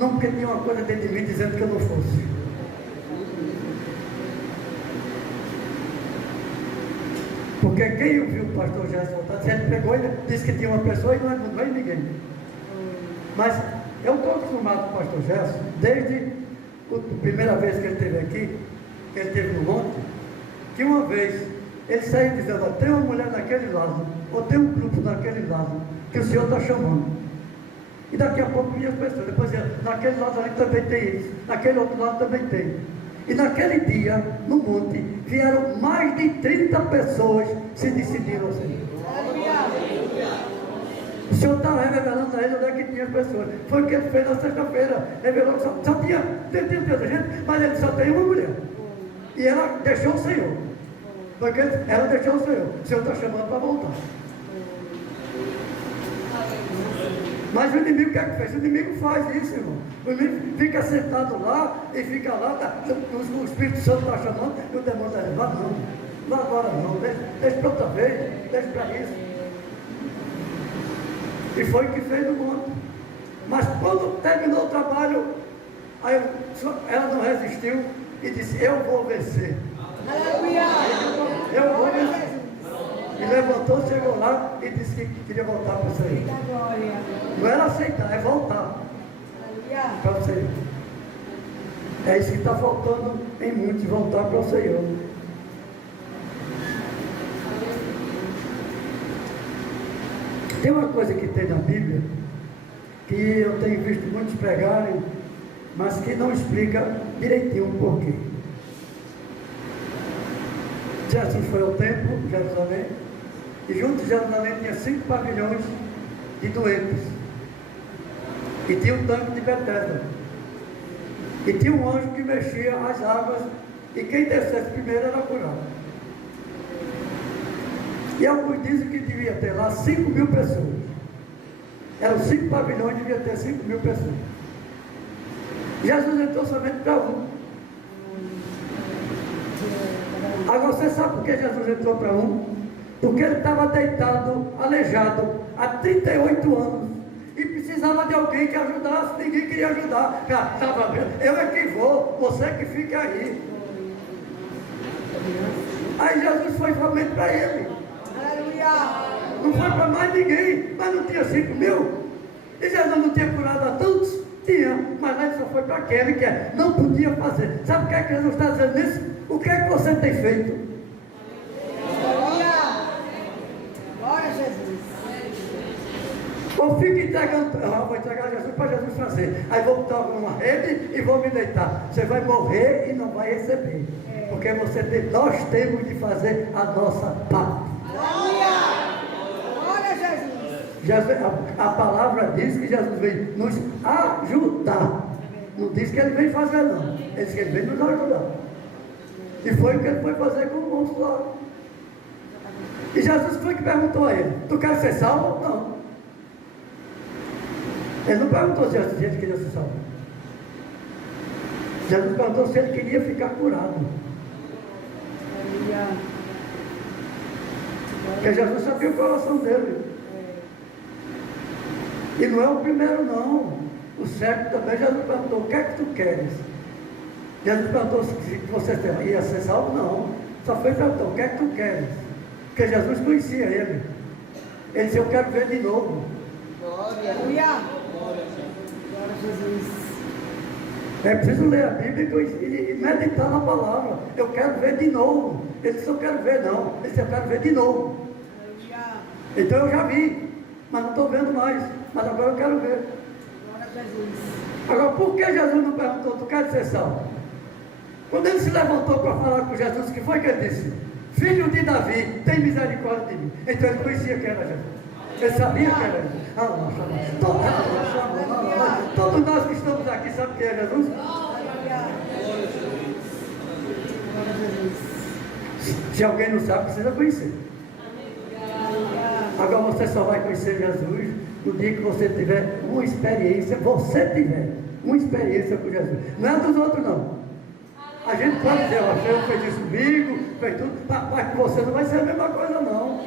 Não, porque tinha uma coisa dentro de mim dizendo que eu não fosse. Porque quem ouviu o pastor Gerson voltar, ele pegou e disse que tinha uma pessoa e não veio ninguém. Mas eu estou acostumado com o pastor Gerson, desde a primeira vez que ele esteve aqui, que ele esteve no monte, que uma vez ele saiu dizendo, tem uma mulher naquele lado, ou tem um grupo naquele lado, que o Senhor está chamando. E daqui a pouco vinha as pessoas, depois dizia, naquele lado ali também tem isso, naquele outro lado também tem. E naquele dia, no monte, vieram mais de 30 pessoas se decidiram assim. O Senhor estava revelando a ele onde é que tinha as pessoas. Foi o que ele fez na sexta-feira. Revelou que só tinha gente, mas ele só tem uma mulher. E ela deixou o Senhor. Porque ela deixou o Senhor. O Senhor está chamando para voltar. Mas o inimigo o que é que fez? O inimigo faz isso, irmão. O inimigo fica sentado lá e fica lá, o Espírito Santo está chamando e o demônio está dizendo, vá agora não, deixa para outra vez, deixa para isso. E foi o que fez no monte. Mas quando terminou o trabalho, aí ela não resistiu e disse, eu vou vencer. Eu vou vencer. E levantou, chegou lá e disse que queria voltar para o Senhor. Não era aceitar, é voltar para o Senhor. É isso que está faltando em muitos, voltar para o Senhor. Tem uma coisa que tem na Bíblia, que eu tenho visto muitos pregarem, mas que não explica direitinho o porquê. Jesus foi ao templo, Jerusalém, e junto de Jerusalém tinha 5 pavilhões de doentes. E tinha um tanque de Betesda. E tinha um anjo que mexia as águas, e quem descesse primeiro era curado. E alguns dizem que devia ter lá 5.000 pessoas. Eram 5 pavilhões, devia ter 5.000 pessoas. Jesus entrou somente para um. Agora você sabe por que Jesus entrou para um? Porque ele estava deitado, aleijado, há 38 anos. E precisava de alguém que ajudasse, ninguém queria ajudar. Eu é que vou, você que fica aí. Aí Jesus foi somente para ele. Não foi para mais ninguém, mas não tinha 5.000. E Jesus não tinha curado a todos? Tinha, mas lá ele só foi para aquele que não podia fazer. Sabe o que é que Jesus está dizendo nisso? O que é que você tem feito? Glória a Jesus. Ou fica entregando, vou entregar Jesus para Jesus fazer. Aí vou botar numa rede e vou me deitar. Você vai morrer e não vai receber. Porque nós temos de fazer a nossa parte. Glória a Jesus. A palavra diz que Jesus veio nos ajudar. Não diz que ele veio fazer não. Ele diz que ele veio nos ajudar. E foi o que ele foi fazer com o monstro lá. E Jesus foi que perguntou a ele: tu quer ser salvo? Não. Ele não perguntou se ele queria ser salvo. Jesus perguntou se ele queria ficar curado. Porque Jesus sabia o coração dele. E não é o primeiro não. O cego também, Jesus perguntou: o que é que tu queres? Jesus perguntou se você ia ser salvo? Não. Só foi perguntar: o que é que tu queres? Porque Jesus conhecia ele. Ele disse: eu quero ver de novo. Glória a Jesus. É preciso ler a Bíblia e meditar na palavra. Eu quero ver de novo. Ele disse: eu quero ver não. Ele disse: eu quero ver de novo. Então eu já vi, mas não estou vendo mais. Mas agora eu quero ver. Glória a Jesus. Agora, por que Jesus não perguntou: tu queres ser salvo? Quando ele se levantou para falar com Jesus, o que foi que ele disse? Filho de Davi, tem misericórdia de mim. Então ele conhecia quem era Jesus. Ele sabia que era Jesus. Todos nós que estamos aqui sabem quem é Jesus? Se alguém não sabe, precisa conhecer. Agora você só vai conhecer Jesus no dia que você tiver uma experiência, uma experiência com Jesus. Não é dos outros não. A gente pode dizer: eu fiz isso comigo, fez tudo, mas com você não vai ser a mesma coisa não.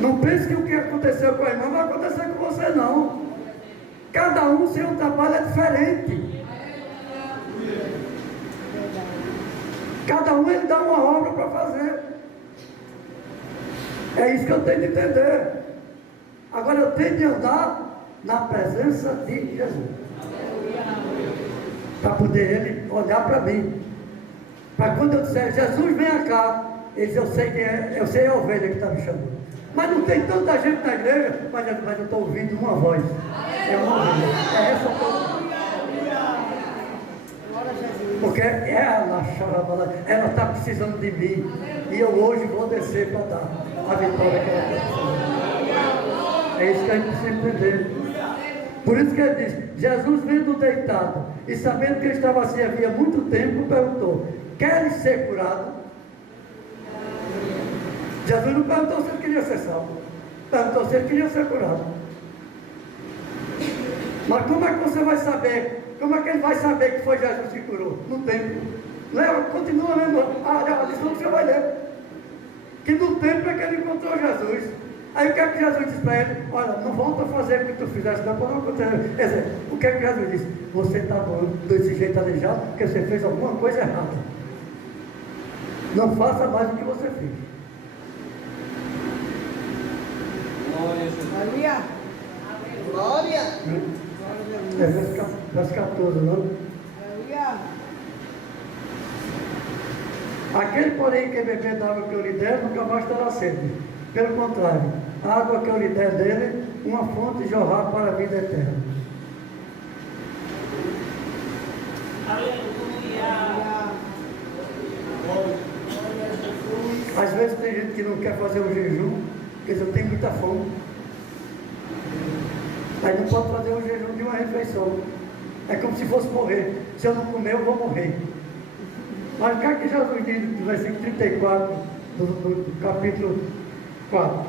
Não pense que o que aconteceu com a irmã vai acontecer com você não. Cada um, seu trabalho é diferente. Cada um ele dá uma obra para fazer. É isso que eu tenho de entender. Agora eu tenho de andar na presença de Jesus. Para poder ele olhar para mim. Para quando eu disser: Jesus, venha cá. Ele diz: eu sei quem é, eu sei a ovelha que está me chamando. Mas não tem tanta gente na igreja, mas eu estou ouvindo uma voz. É uma ovelha. É essa voz. Porque ela está precisando de mim. E eu hoje vou descer para dar a vitória que ela está precisando. É isso que a gente precisa entender. Por isso que ele diz: Jesus, vendo deitado e sabendo que ele estava assim havia muito tempo, perguntou: queres ser curado? Jesus não perguntou se ele queria ser salvo, perguntou se ele queria ser curado. Mas como é que você vai saber? Como é que ele vai saber que foi Jesus que curou? No templo. Não, continua lendo a lição que você vai ler. Que no templo é que ele encontrou Jesus. Aí o que é que Jesus disse para ele? Olha, não volta a fazer o que tu fizeste, não, para não acontecer. Quer dizer, o que é que Jesus disse? Você está desse jeito aleijado porque você fez alguma coisa errada. Não faça mais o que você fez. Glória. Glória. É verso 14, não? Aleluia. Aquele, porém, que beber da água que eu lhe der, nunca mais terá sede. Pelo contrário, a água que eu lhe der dele, uma fonte jorrar para a vida eterna. Aleluia. que não quer fazer o jejum, porque eu tenho muita fome. Aí não pode fazer o jejum de uma refeição. É como se fosse morrer. Se eu não comer, eu vou morrer. Mas o que é que Jesus diz no versículo 34 do capítulo 4?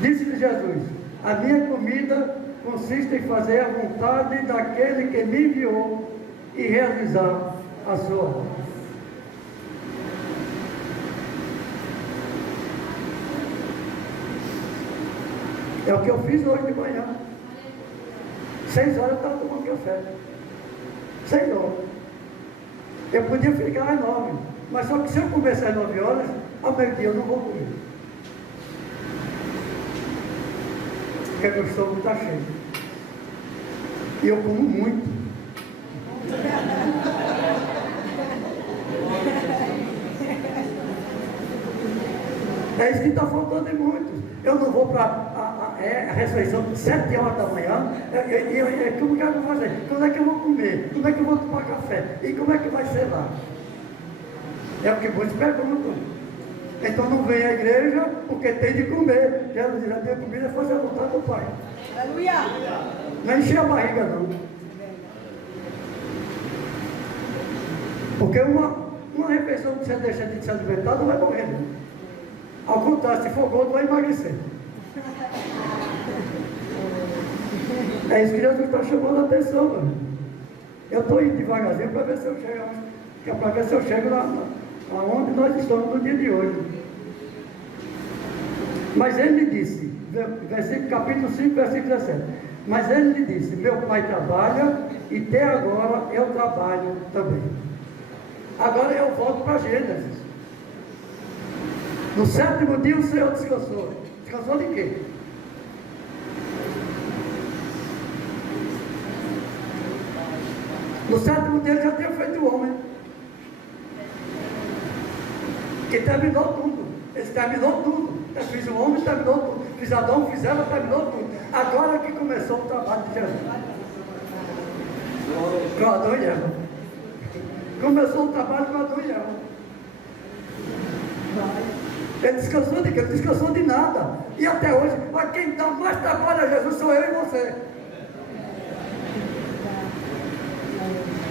Disse-lhe Jesus: a minha comida consiste em fazer a vontade daquele que me enviou e realizar a sua obra. É o que eu fiz hoje de manhã. 6 horas eu estava tomando café. 6 horas. Eu podia ficar às 9. Mas só que se eu começar às 9 horas, ao meio-dia eu não vou comer. Porque meu estômago está cheio. E eu como muito. É isso que está faltando em muitos. Eu não vou para a ressurreição 7 horas da manhã. Como é que eu vou fazer? Quando é que eu vou comer? Como é que eu vou tomar café? E como é que vai ser lá? É o que muitos perguntam. Então não vem à igreja porque tem de comer. Jesus diz: a minha comida é fazer a vontade do Pai. Aleluia! Não é encher a barriga, não. Porque uma refeição que você deixa de se alimentar não vai morrer, não. Ao contrário, se for gordo, vai emagrecer. É isso que Jesus está chamando a atenção, mano. Eu estou indo devagarzinho para ver se eu chego, para ver se eu chego aonde nós estamos no dia de hoje. Mas ele lhe disse, capítulo 5, versículo 17. Mas ele lhe disse: meu pai trabalha e até agora eu trabalho também. Agora eu volto para Gênesis. No 7º dia o Senhor descansou. Descansou de quê? No 7º dia ele já tinha feito o homem. Que terminou tudo. Ele terminou tudo. Eu fiz o homem, terminou tudo. Fiz Adão, fiz Eva, terminou tudo. Agora que começou o trabalho de Jesus. Com Adão e Eva. Começou o trabalho com Adão e Eva. Ele descansou de quê? Ele descansou de nada. E até hoje, mas quem dá mais trabalho a Jesus sou eu e você.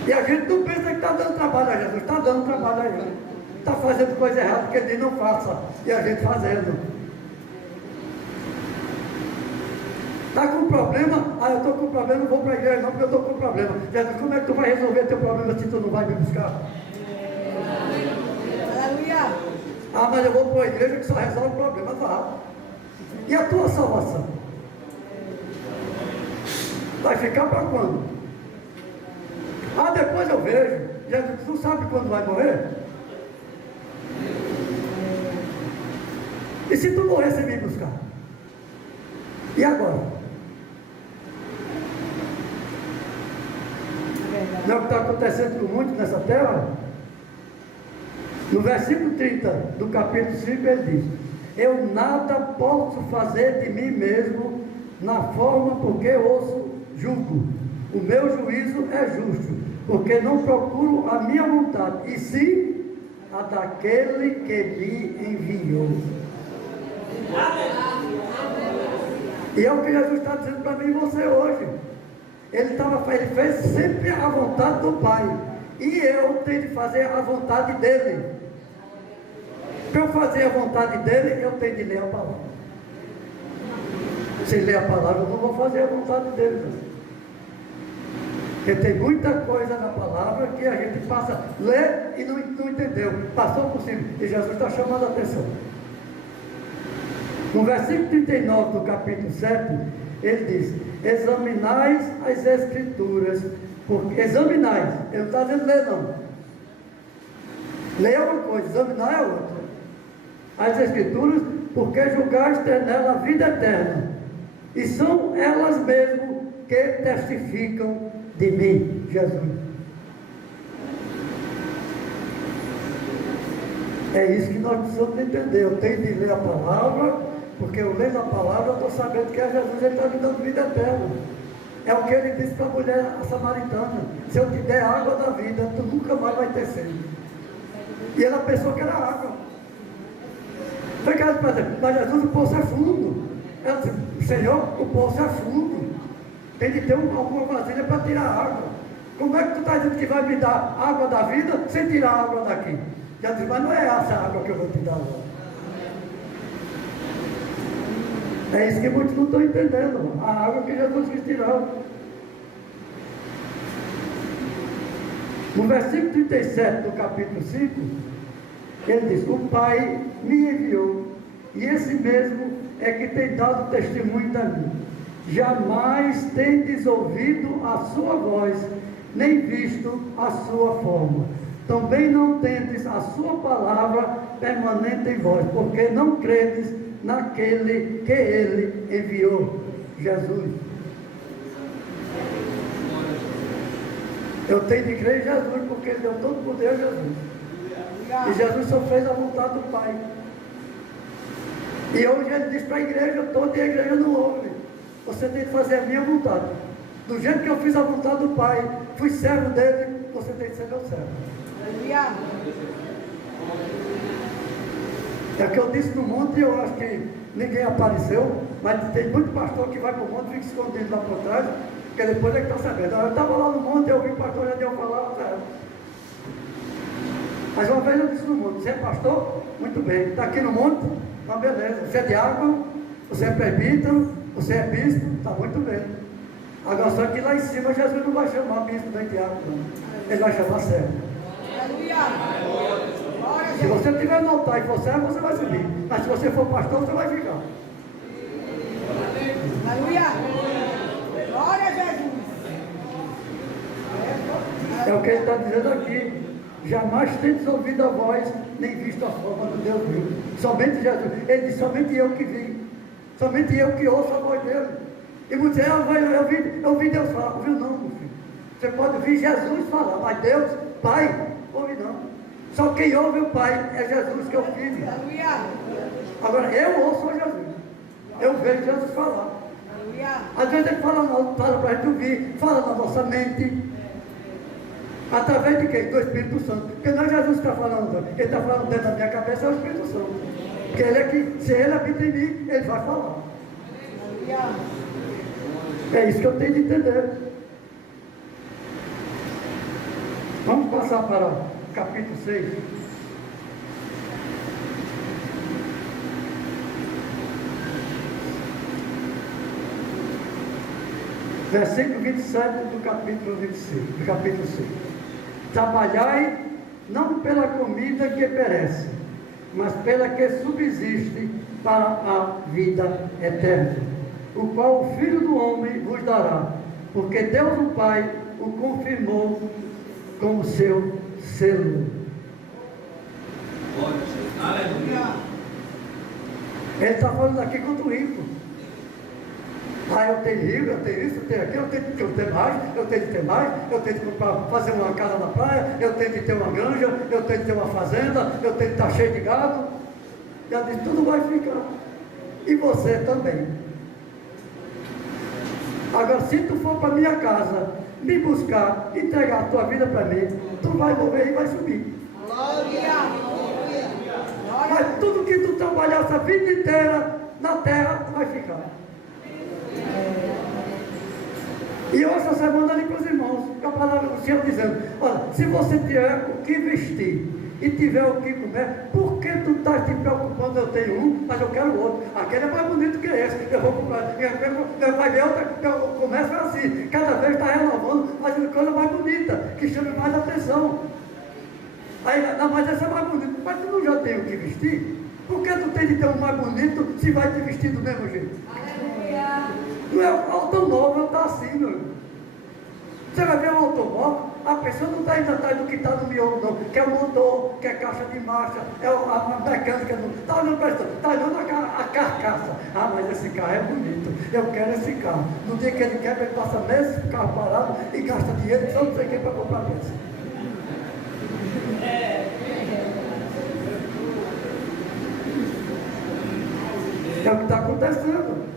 E a gente não pensa que está dando trabalho a Jesus. Está dando trabalho a ele. Está fazendo coisa errada que ele diz não faça. E a gente fazendo. Está com problema? Ah, eu estou com problema, não vou para a igreja não, porque eu estou com problema. Jesus, como é que tu vai resolver teu problema se tu não vai me buscar? Aleluia! Ah, mas eu vou para a igreja que só resolve problemas. Ah, e a tua salvação? Vai ficar para quando? Ah, depois eu vejo. Jesus, tu sabe quando vai morrer? E se tu morrer sem me buscar? E agora? Não é o que está acontecendo com muitos nessa terra? No versículo 30 do capítulo 5 ele diz: eu nada posso fazer de mim mesmo na forma porque ouço julgo. O meu juízo é justo, porque não procuro a minha vontade, e sim a daquele que me enviou. E é o que Jesus está dizendo para mim e você hoje. Ele fez sempre a vontade do Pai. E eu tenho de fazer a vontade dele. Para eu fazer a vontade dele, eu tenho de ler a palavra. Se ler a palavra, eu não vou fazer a vontade dele. Não. Porque tem muita coisa na palavra que a gente passa, lê e não entendeu. Passou por cima. E Jesus está chamando a atenção. No versículo 39 do capítulo 7, ele diz: examinais as escrituras, porque examinais, ele não está dizendo ler não. Ler é uma coisa, examinar é outra. As escrituras, porque julgaste ter nela a vida eterna, e são elas mesmo que testificam de mim, Jesus. É isso que nós precisamos entender. Eu tenho de ler a palavra, porque eu lendo a palavra, eu estou sabendo que é Jesus, ele está me dando vida eterna. É o que ele disse para a mulher samaritana: se eu te der água da vida, tu nunca mais vai ter sede. E ela pensou que era água. Mas Jesus, o poço é fundo. Ela disse, Senhor, o poço é fundo. Tem de ter alguma vasilha para tirar água. Como é que tu está dizendo que vai me dar água da vida sem tirar a água daqui? Já disse, mas não é essa água que eu vou te dar agora. É isso que muitos não estão entendendo. A água que Jesus quis tirar. No versículo 37 do capítulo 5, ele diz, o Pai me enviou, e esse mesmo é que tem dado testemunho de mim. Jamais tendes ouvido a sua voz, nem visto a sua forma. Também não tendes a sua palavra permanente em vós, porque não credes naquele que ele enviou, Jesus. Eu tenho de crer em Jesus, porque ele deu todo o poder a Jesus. E Jesus só fez a vontade do Pai. E hoje ele diz para a igreja toda, e a igreja não ouve. Você tem que fazer a minha vontade. Do jeito que eu fiz a vontade do Pai, fui servo dele, você tem que ser meu servo. É o que eu disse no monte, e eu acho que ninguém apareceu, mas tem muito pastor que vai para o monte e fica escondido lá por trás, porque depois é que está sabendo. Eu estava lá no monte, eu ouvi o pastor já deu falar, mas uma vez eu disse no monte, você é pastor? Muito bem. Está aqui no monte? Uma beleza. Você é diácono? Você é presbítero? Você é bispo? Está muito bem. Agora só que lá em cima Jesus não vai chamar bispo nem diácono, não. Ele vai chamar servo. Se você estiver no altar e for servo, você vai subir. Mas se você for pastor, você vai ficar. Aleluia! Glória a Jesus! É o que ele está dizendo aqui. Jamais tendes ouvido a voz, nem visto a forma do Deus vivo. Somente Jesus. Ele diz, somente eu que vi. Somente eu que ouço a voz dele. E você, eu vi Deus falar. Ouviu não, meu filho. Você pode ouvir Jesus falar, mas Deus, Pai, ouve não. Só quem ouve o Pai é Jesus, que é o Filho. Agora, eu ouço a Jesus. Eu vejo Jesus falar. Às vezes ele fala para a gente ouvir, fala na nossa mente. Através de quem? Do Espírito Santo. Porque não é Jesus que está falando, ele está falando dentro da minha cabeça, é o Espírito Santo. Porque ele é que, se ele habita em mim, ele vai falar. É isso que eu tenho de entender. Vamos passar para o capítulo 6. Versículo 27 do capítulo 26, do capítulo 6. Trabalhai não pela comida que perece, mas pela que subsiste para a vida eterna, o qual o Filho do Homem vos dará, porque Deus o Pai o confirmou com o seu selo. Aleluia. Ele está falando aqui contra o rico. Ah, eu tenho livro, eu tenho isso, eu tenho aquilo, eu tenho mais, eu tenho de ter mais, eu tenho de comprar, fazer uma casa na praia, eu tenho de ter uma granja, eu tenho de ter uma fazenda, eu tenho de estar cheio de gado. E ela disse, tudo vai ficar. E você também. Agora, se tu for para minha casa, me buscar, entregar a tua vida para mim, tu vai morrer e vai subir. Glória! Mas tudo que tu trabalhasse a vida inteira na terra, vai ficar. E eu essa semana ali com os irmãos, com a palavra do Senhor dizendo, olha, se você tiver o que vestir e tiver o que comer, por que tu estás te preocupando? Eu tenho um, mas eu quero outro. Aquele é mais bonito que esse, eu vou comprar. Vai ver outra, o comércio é assim, cada vez está renovando, fazendo coisa mais bonita, que chame mais atenção. Aí, não, mas essa é mais bonita, mas tu não já tem o que vestir? Por que tu tem de ter um mais bonito se vai te vestir do mesmo jeito? Não é o automóvel, está assim, meu irmão. Você vai ver um automóvel, a pessoa não está indo atrás do que está no miolo, não. Que é o motor, que é a caixa de marcha, é a mecânica. Está olhando para isso, está olhando a carcaça. Ah, mas esse carro é bonito, eu quero esse carro. No dia que ele quebra, ele passa meses com o carro parado e gasta dinheiro, só não sei quem para comprar peça. É o que está acontecendo.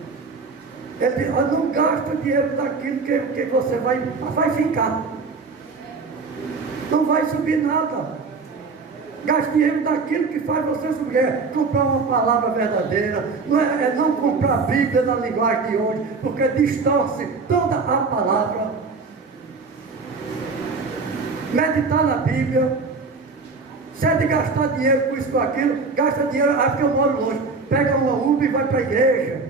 Ele diz, não gasta dinheiro daquilo que você vai ficar. Não vai subir nada. Gaste dinheiro daquilo que faz você subir. Comprar uma palavra verdadeira. Não comprar a Bíblia na linguagem de hoje, porque distorce toda a palavra. Meditar na Bíblia. Se é de gastar dinheiro com isso, com aquilo, gasta dinheiro, porque eu moro longe. Pega uma Uber e vai para a igreja.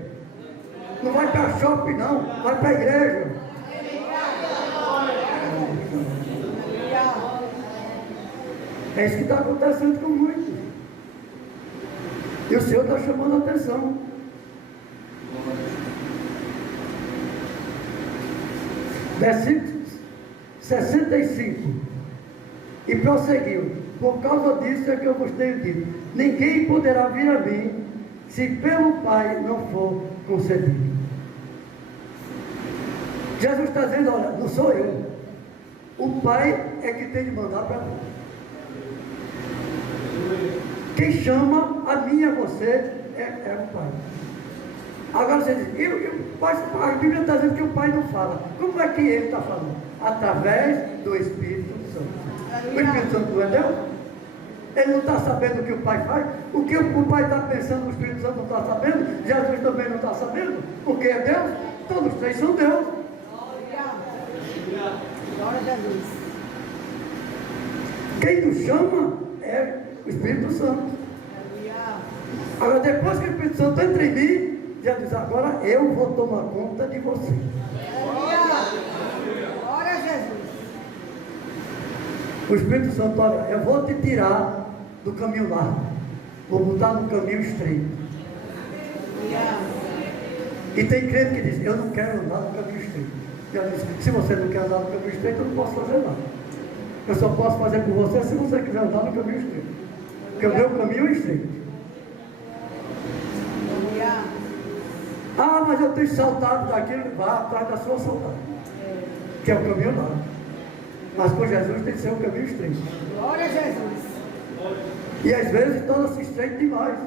Não vai para shopping não, vai para a igreja. É isso que está acontecendo com muitos. E o Senhor está chamando a atenção. Versículo 65. E prosseguiu: por causa disso é que eu vos tenho dito: ninguém poderá vir a mim, se pelo Pai não for concedido. Jesus está dizendo: olha, não sou eu. O Pai é que tem de mandar para mim. Quem chama a mim e a você é o Pai. Agora você diz: a Bíblia está dizendo que o Pai não fala. Como é que ele está falando? Através do Espírito Santo. O Espírito Santo não é Deus? Ele não está sabendo o que o Pai faz? O que o Pai está pensando, o Espírito Santo não está sabendo? Jesus também não está sabendo? Porque é Deus? Todos três são Deus. Glória a Jesus. Quem nos chama é o Espírito Santo. Agora, depois que o Espírito Santo entra em mim, já diz: agora eu vou tomar conta de você. Glória a Jesus. O Espírito Santo: olha, eu vou te tirar do caminho largo, vou botar no caminho estreito. E tem crente que diz: eu não quero andar no caminho estreito. Já disse: se você não quer andar no caminho estreito, eu não posso fazer nada. Eu só posso fazer por você se você quiser andar no caminho estreito. Porque o meu caminho é estreito. Ah, mas eu tenho saltado daquilo. Vá atrás da sua saudade, que é o caminho largo. Mas com Jesus tem que ser um caminho estreito. Glória a Jesus. E às vezes torna-se estreito demais.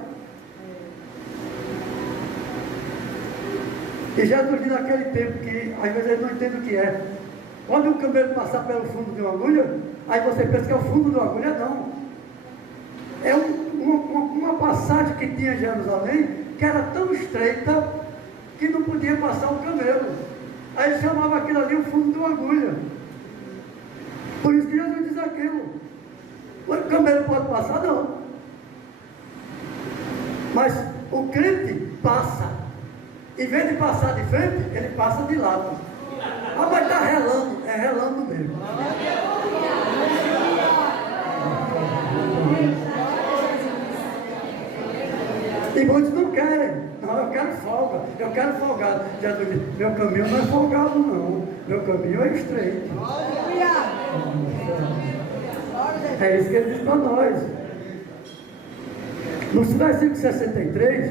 E Jesus diz naquele tempo que às vezes ele não entende o que é. Quando o camelo passar pelo fundo de uma agulha, aí você pensa que é o fundo de uma agulha. Não. É uma passagem que tinha em Jerusalém, que era tão estreita que não podia passar o camelo. Aí ele chamava aquilo ali o fundo de uma agulha. Por isso que Jesus diz aquilo. O camelo pode passar? Não. Mas o crente passa. Em vez de passar de frente, ele passa de lado. Ah, mas está relando. É relando mesmo. E muitos não querem. Não, eu quero folga. Eu quero folgado. Jesus diz: meu caminho não é folgado, não. Meu caminho é estreito. É isso que ele diz para nós. No versículo 63,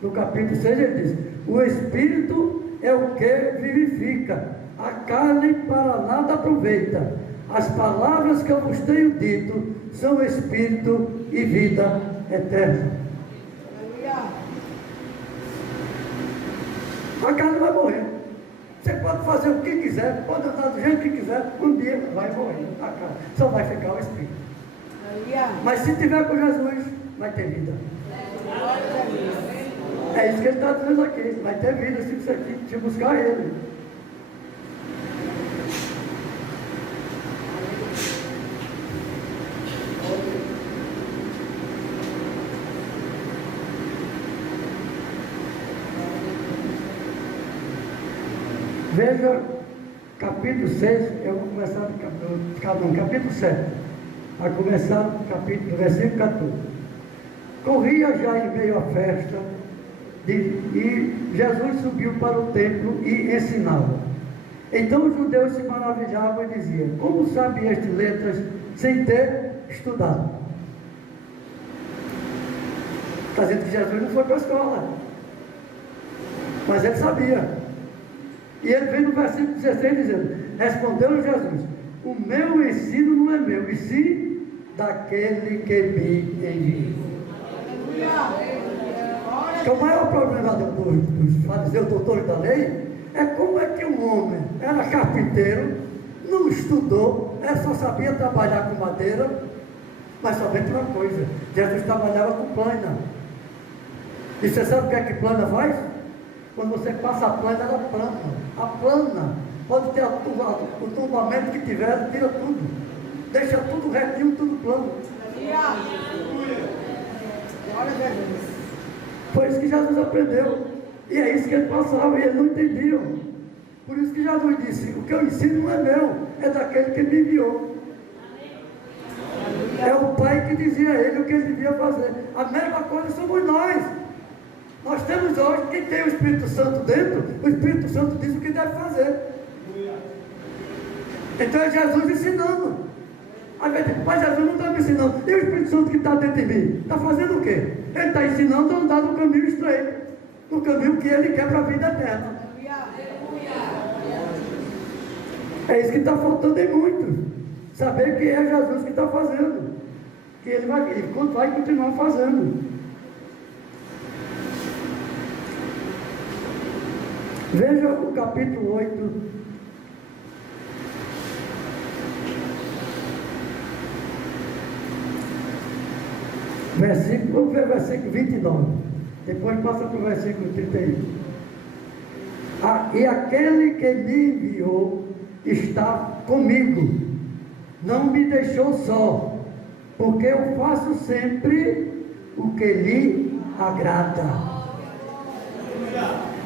no capítulo 6, ele diz: o Espírito é o que vivifica, a carne para nada aproveita. As palavras que eu vos tenho dito são Espírito e vida eterna. A carne vai morrer. Você pode fazer o que quiser, pode andar do jeito que quiser, um dia vai morrer a carne. Só vai ficar o Espírito. Mas se tiver com Jesus, vai ter vida. É isso que ele está dizendo aqui. Vai ter vida se você te buscar ele. Veja, capítulo 6, eu vou começar no capítulo 7. Vai começar no versículo 14. Corria já em meio à festa, e Jesus subiu para o templo e ensinava. Então os judeus se maravilhavam e diziam: como sabe este letras sem ter estudado? Está dizendo que Jesus não foi para a escola, mas ele sabia. E ele vem no versículo 16 dizendo: respondeu Jesus: o meu ensino não é meu, e sim daquele que me enviou. Que o maior problema dos fariseus, doutores da lei, é como é que um homem era carpinteiro, não estudou, só sabia trabalhar com madeira, Mas somente uma coisa, Jesus trabalhava com plana. E você sabe o que é que plana faz? Quando você passa a plana, ela plana. A plana pode ter o tombamento que tiver, tira tudo. Deixa tudo retinho, tudo plano. Glória a Jesus. Foi isso que Jesus aprendeu. E é isso que ele passava e eles não entendiam. Por isso que Jesus disse, o que eu ensino não é meu, é daquele que me enviou. É o Pai que dizia a ele o que ele devia fazer. A mesma coisa somos nós. Nós temos hoje, quem tem o Espírito Santo dentro, o Espírito Santo diz o que deve fazer. Então é Jesus ensinando. Às vezes, mas Jesus não está me ensinando. E o Espírito Santo que está dentro de mim? Está fazendo o quê? Ele está ensinando a andar no caminho estreito. No caminho que ele quer para a vida eterna. É isso que está faltando em muitos. Saber que é Jesus que está fazendo. Que ele vai continuar fazendo. Veja o capítulo 8. Vamos ver o versículo 29. Depois passa para o versículo 31. E aquele que me enviou está comigo. Não me deixou só, porque eu faço sempre o que lhe agrada.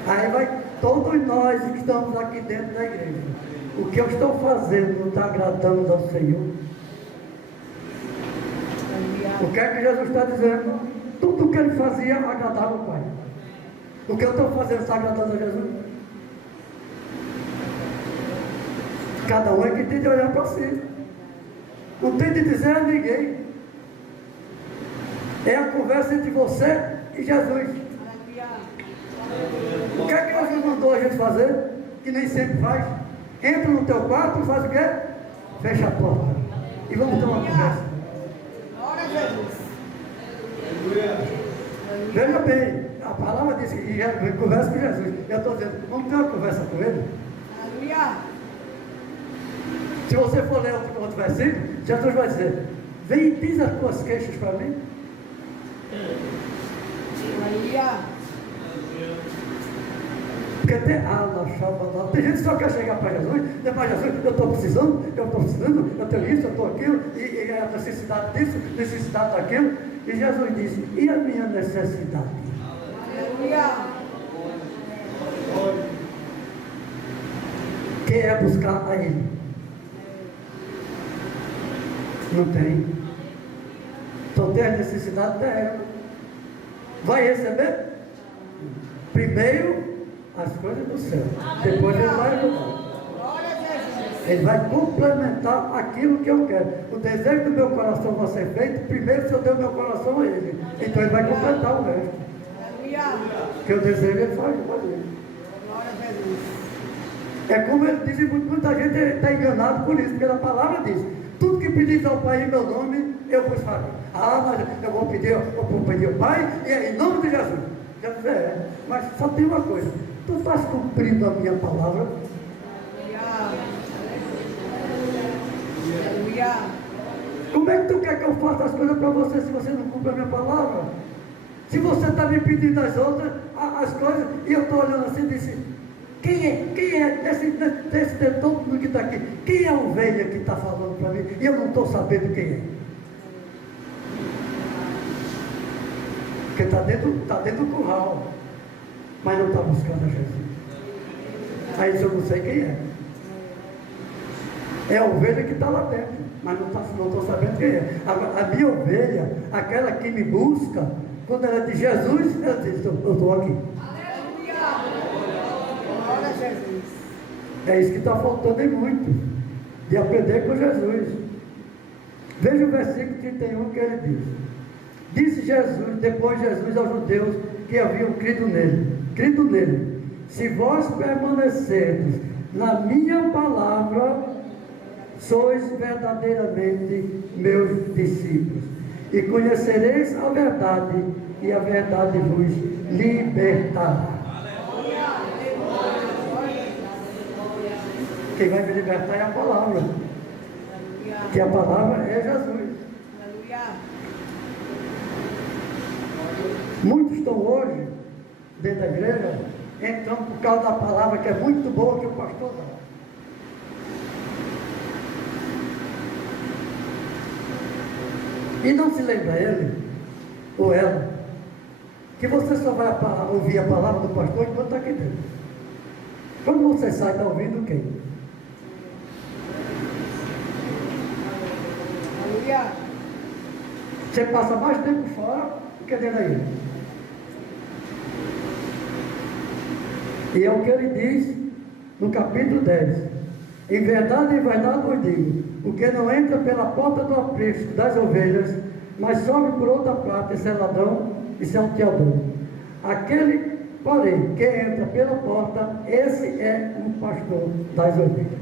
Aí vai todos nós que estamos aqui dentro da igreja. O que eu estou fazendo não está agradando ao Senhor? O que é que Jesus está dizendo? Tudo o que ele fazia agradava o Pai. O que eu estou fazendo está agradando a Jesus? Cada um é que tem de olhar para si. Não tem de dizer a ninguém. É a conversa entre você e Jesus. O que é que Jesus mandou a gente fazer? Que nem sempre faz. Entra no teu quarto e faz o quê? Fecha a porta. E vamos ter uma conversa. Glória a Jesus. Veja bem, a palavra diz que conversa com Jesus. Eu estou dizendo, vamos ter uma conversa com ele? Aleluia. Se você for ler outro versículo, Jesus vai dizer, vem e diz as tuas queixas para mim. Aleluia. Porque tem gente que só quer chegar para Jesus, depois Jesus, eu estou precisando, eu tenho isso, eu estou aquilo, e a necessidade disso, necessidade daquilo. E Jesus disse, e a minha necessidade? Aleluia. Quem é buscar a Ele? Não tem. Só tem a necessidade dela. Vai receber? Primeiro as coisas do céu. Depois ele vai ajudar. Glória a Jesus. Ele vai complementar aquilo que eu quero. O desejo do meu coração vai ser feito primeiro se eu der o meu coração a Ele. Então Ele vai completar o resto. Aleluia. Porque o desejo Ele faz fazer. Glória a Jesus. É como Ele diz, e muita gente está enganado por isso, porque a palavra diz, tudo que pedis ao Pai em meu nome, eu vos farei. Mas eu vou pedir ao Pai em nome de Jesus. Jesus mas só tem uma coisa, tu estás cumprindo a minha palavra? Aleluia. Como é que tu quer que eu faça as coisas para você se você não cumpre a minha palavra? Se você está me pedindo as outras, as coisas, e eu estou olhando assim e disse, quem é desse todo mundo que está aqui? Quem é a ovelha que está falando para mim? E eu não estou sabendo quem é. Porque está dentro do curral, mas não está buscando a Jesus. Aí eu não sei quem é. É a ovelha que está lá dentro, mas não estou sabendo quem é. A minha ovelha, aquela que me busca, quando ela é de Jesus, ela diz, eu estou aqui. Glória a Jesus. É isso que está faltando em muito, de aprender com Jesus. Veja o versículo 31 que ele diz. Disse Jesus, depois Jesus aos judeus que haviam crido nele, se vós permanecerdes na minha palavra, sois verdadeiramente meus discípulos, e conhecereis a verdade, e a verdade vos libertará. Quem vai me libertar é a palavra, que a palavra é Jesus. Muitos estão hoje, dentro da igreja, entrando por causa da palavra que é muito boa que o pastor dá. E não se lembra ele, ou ela, que você só vai ouvir a palavra do pastor enquanto está aqui dentro. Quando você sai, está ouvindo quem? Aleluia. Você passa mais tempo fora do que dentro da igreja. E é o que ele diz no capítulo 10. Em verdade vos digo, o que não entra pela porta do aprisco das ovelhas, mas sobe por outra parte, esse é ladrão e salteador. Aquele, porém, que entra pela porta, esse é o pastor das ovelhas.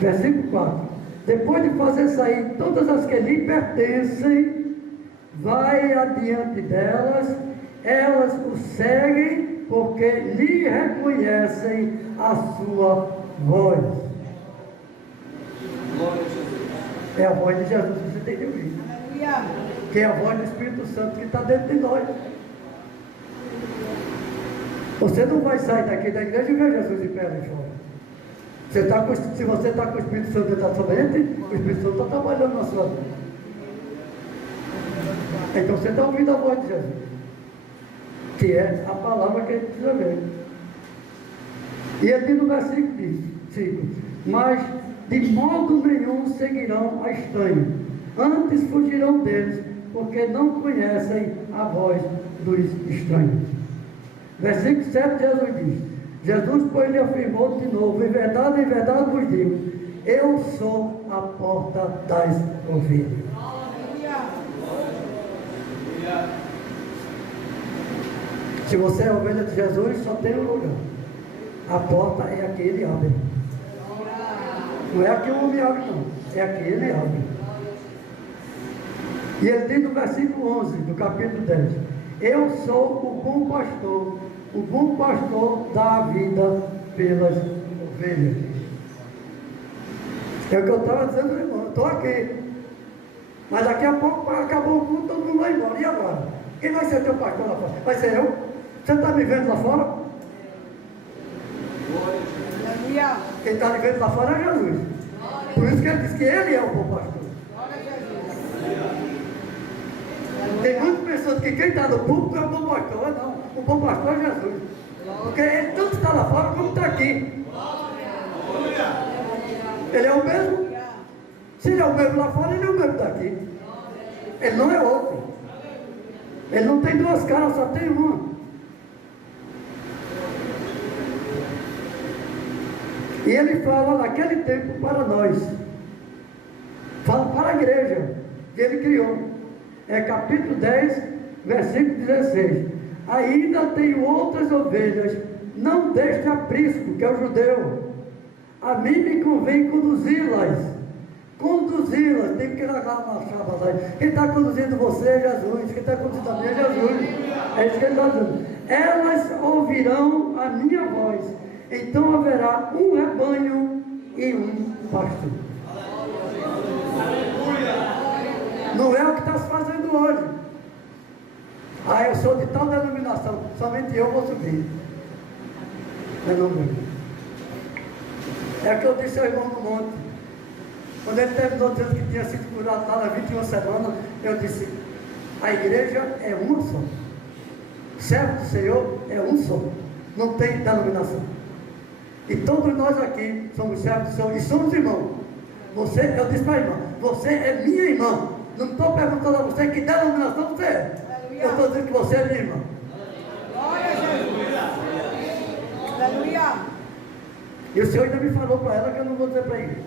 Versículo 4. Depois de fazer sair todas as que lhe pertencem, vai adiante delas, elas o seguem, porque lhe reconhecem a sua voz. É a voz de Jesus que você tem que ouvir. Aleluia. Que é a voz do Espírito Santo que está dentro de nós. Você não vai sair daqui da igreja e ver Jesus de pé ali fora. Se você está com o Espírito Santo dentro da sua mente, o Espírito Santo está trabalhando na sua vida. Então você está ouvindo a voz de Jesus, que é a palavra que a gente precisa ver. E ele no versículo diz, 5, mas de modo nenhum seguirão a estranho, antes fugirão deles, porque não conhecem a voz dos estranhos. Versículo 7, Jesus diz, Jesus, pois, lhe afirmou de novo, em verdade vos digo, eu sou a porta das ovelhas. Se você é ovelha de Jesus, só tem um lugar. A porta é aqui, ele abre. Não é aqui o homem abre, não. É aqui, ele abre. E ele diz no versículo 11 do capítulo 10, eu sou o bom pastor dá a vida pelas ovelhas. É o que eu estava dizendo, irmão, eu estou aqui. Mas daqui a pouco acabou o culto, todo mundo vai embora. E agora? Quem vai ser teu pastor lá fora? Vai ser eu? Você está me vendo lá fora? Aleluia. Quem está me vendo lá fora é Jesus. Por isso que ele diz que ele é o bom pastor. Glória a Jesus. Tem muitas pessoas que quem está no púlpito é o bom pastor. Não, o bom pastor é Jesus. Porque ele tanto está lá fora como está aqui. Ele é o mesmo. Se ele é o mesmo lá fora, ele é o mesmo daqui. Ele não é outro. Ele não tem duas caras, só tem uma. E ele fala naquele tempo para nós. Fala para a igreja que ele criou. É capítulo 10, versículo 16. Ainda tenho outras ovelhas, não deste aprisco, que é o judeu. A mim me convém conduzi-las. Conduzi-las, tem que largar uma chave. Quem está conduzindo você é Jesus, quem está conduzindo a mim é Jesus. É isso que ele está dizendo. Elas ouvirão a minha voz, então haverá um rebanho e um pastor. Não é o que está se fazendo hoje. Ah, eu sou de tal denominação, somente eu vou subir. É não mesmo. É o que eu disse ao irmão do monte. Quando ele terminou dizendo que tinha sido curado lá na 21 semana, eu disse, a igreja é uma só. Servo do Senhor é um só. Não tem denominação. E todos nós aqui somos servos do Senhor e somos irmãos. Você, eu disse para a irmã, você é minha irmã. Não estou perguntando a você que denominação você é. Eu estou dizendo que você é minha irmã. Glória a Jesus. Aleluia. E o Senhor ainda me falou para ela que eu não vou dizer para ele.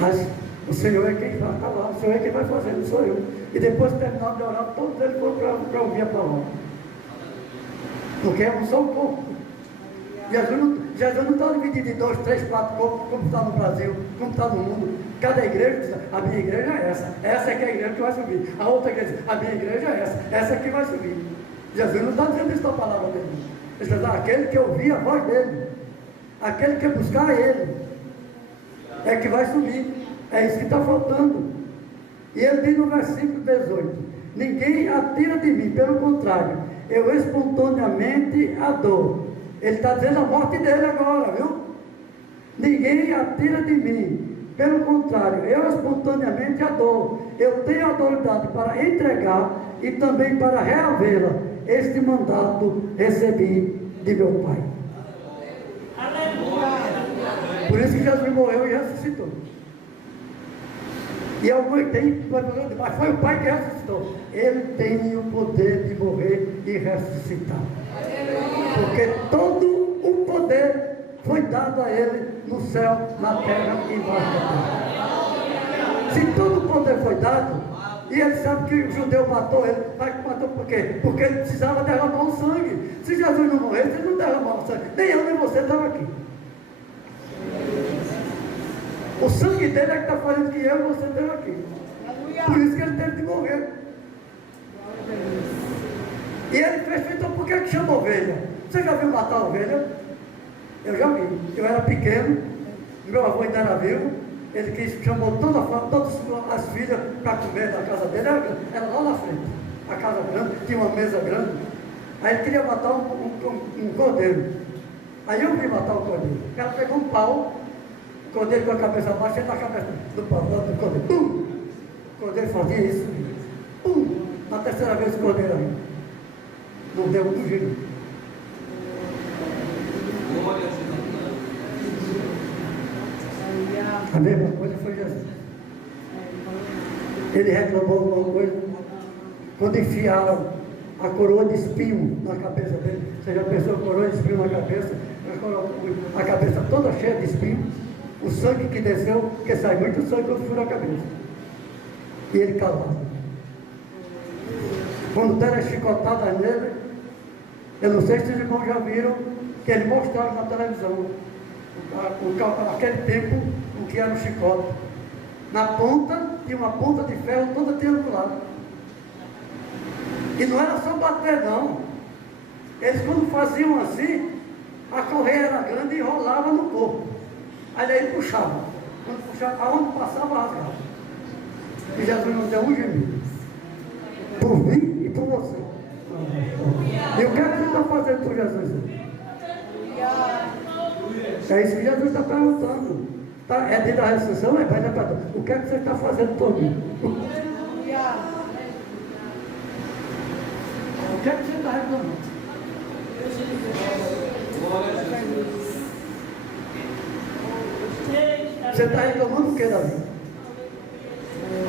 Mas o Senhor é quem vai estar lá, o Senhor é quem vai fazer, não sou eu. E depois de terminar de orar, todos eles foram para ouvir a palavra. Porque é um só corpo. Jesus não está dividido em 2, 3, 4 corpos, como está no Brasil, como está no mundo. Cada igreja diz, a minha igreja é essa é que é a igreja que vai subir. A outra igreja diz, a minha igreja é essa que vai subir. Jesus não está dizendo isso na palavra dele. Ele está dizendo, aquele que ouvir a voz dele, aquele que buscar ele. é que vai subir. É isso que está faltando. E ele diz no versículo 18: ninguém atira de mim, pelo contrário, eu espontaneamente a dou. Ele está dizendo a morte dele agora, viu? Ninguém atira de mim, pelo contrário, eu espontaneamente a dou. Eu tenho autoridade para entregar e também para reavê-la. Este mandato recebi de meu Pai. Por isso que Jesus morreu e ressuscitou. E alguém tem, mas foi o Pai que ressuscitou. Ele tem o poder de morrer e ressuscitar. Porque todo o poder foi dado a ele no céu, na terra e embaixo da terra. Se todo o poder foi dado, e ele sabe que o judeu matou ele, mas matou por quê? Porque ele precisava derramar o sangue. Se Jesus não morresse, ele não derramava o sangue. Nem eu nem você estava aqui. O sangue dele é que está fazendo que eu e você estejam aqui. Por isso que ele teve de morrer. E ele fez, então por que chama ovelha? Você já viu matar a ovelha? Eu já vi. Eu era pequeno, meu avô ainda era vivo, ele chamou todas as filhas para comer na casa dele, era lá na frente. A casa grande, tinha uma mesa grande. Aí ele queria matar um cordeiro. Aí eu vi matar o cordeiro. O cara pegou um pau, o cordeiro com a cabeça baixa, ele na cabeça do pau, do cordeiro. Pum! O cordeiro fazia isso. Pum! Na terceira vez o cordeiro aí. Não deu um giro. A mesma coisa foi Jesus. Ele reclamou alguma coisa quando enfiaram a coroa de espinho na cabeça dele. Você já pensou, coroa de espinho na cabeça? A cabeça toda cheia de espinho. O sangue que desceu, porque sai muito sangue quando furou a cabeça. E ele calado. Quando deram as chicotadas nele, eu não sei se os irmãos já viram, que ele mostrava na televisão, aquele tempo, o que era o chicote. Na ponta, tinha uma ponta de ferro toda triangular. E não era só bater, não. Eles, quando faziam assim, a correia era grande e rolava no corpo. Aí daí puxava. Quando puxava, aonde passava, rasgava. E Jesus não deu um gemido. Por mim e por você. E o que é que você está fazendo por Jesus? É isso que Jesus está perguntando. É dentro da ressurreição, vai dar para o que é que você está fazendo por mim? O que é que você está reclamando? Você está reclamando o que, Davi?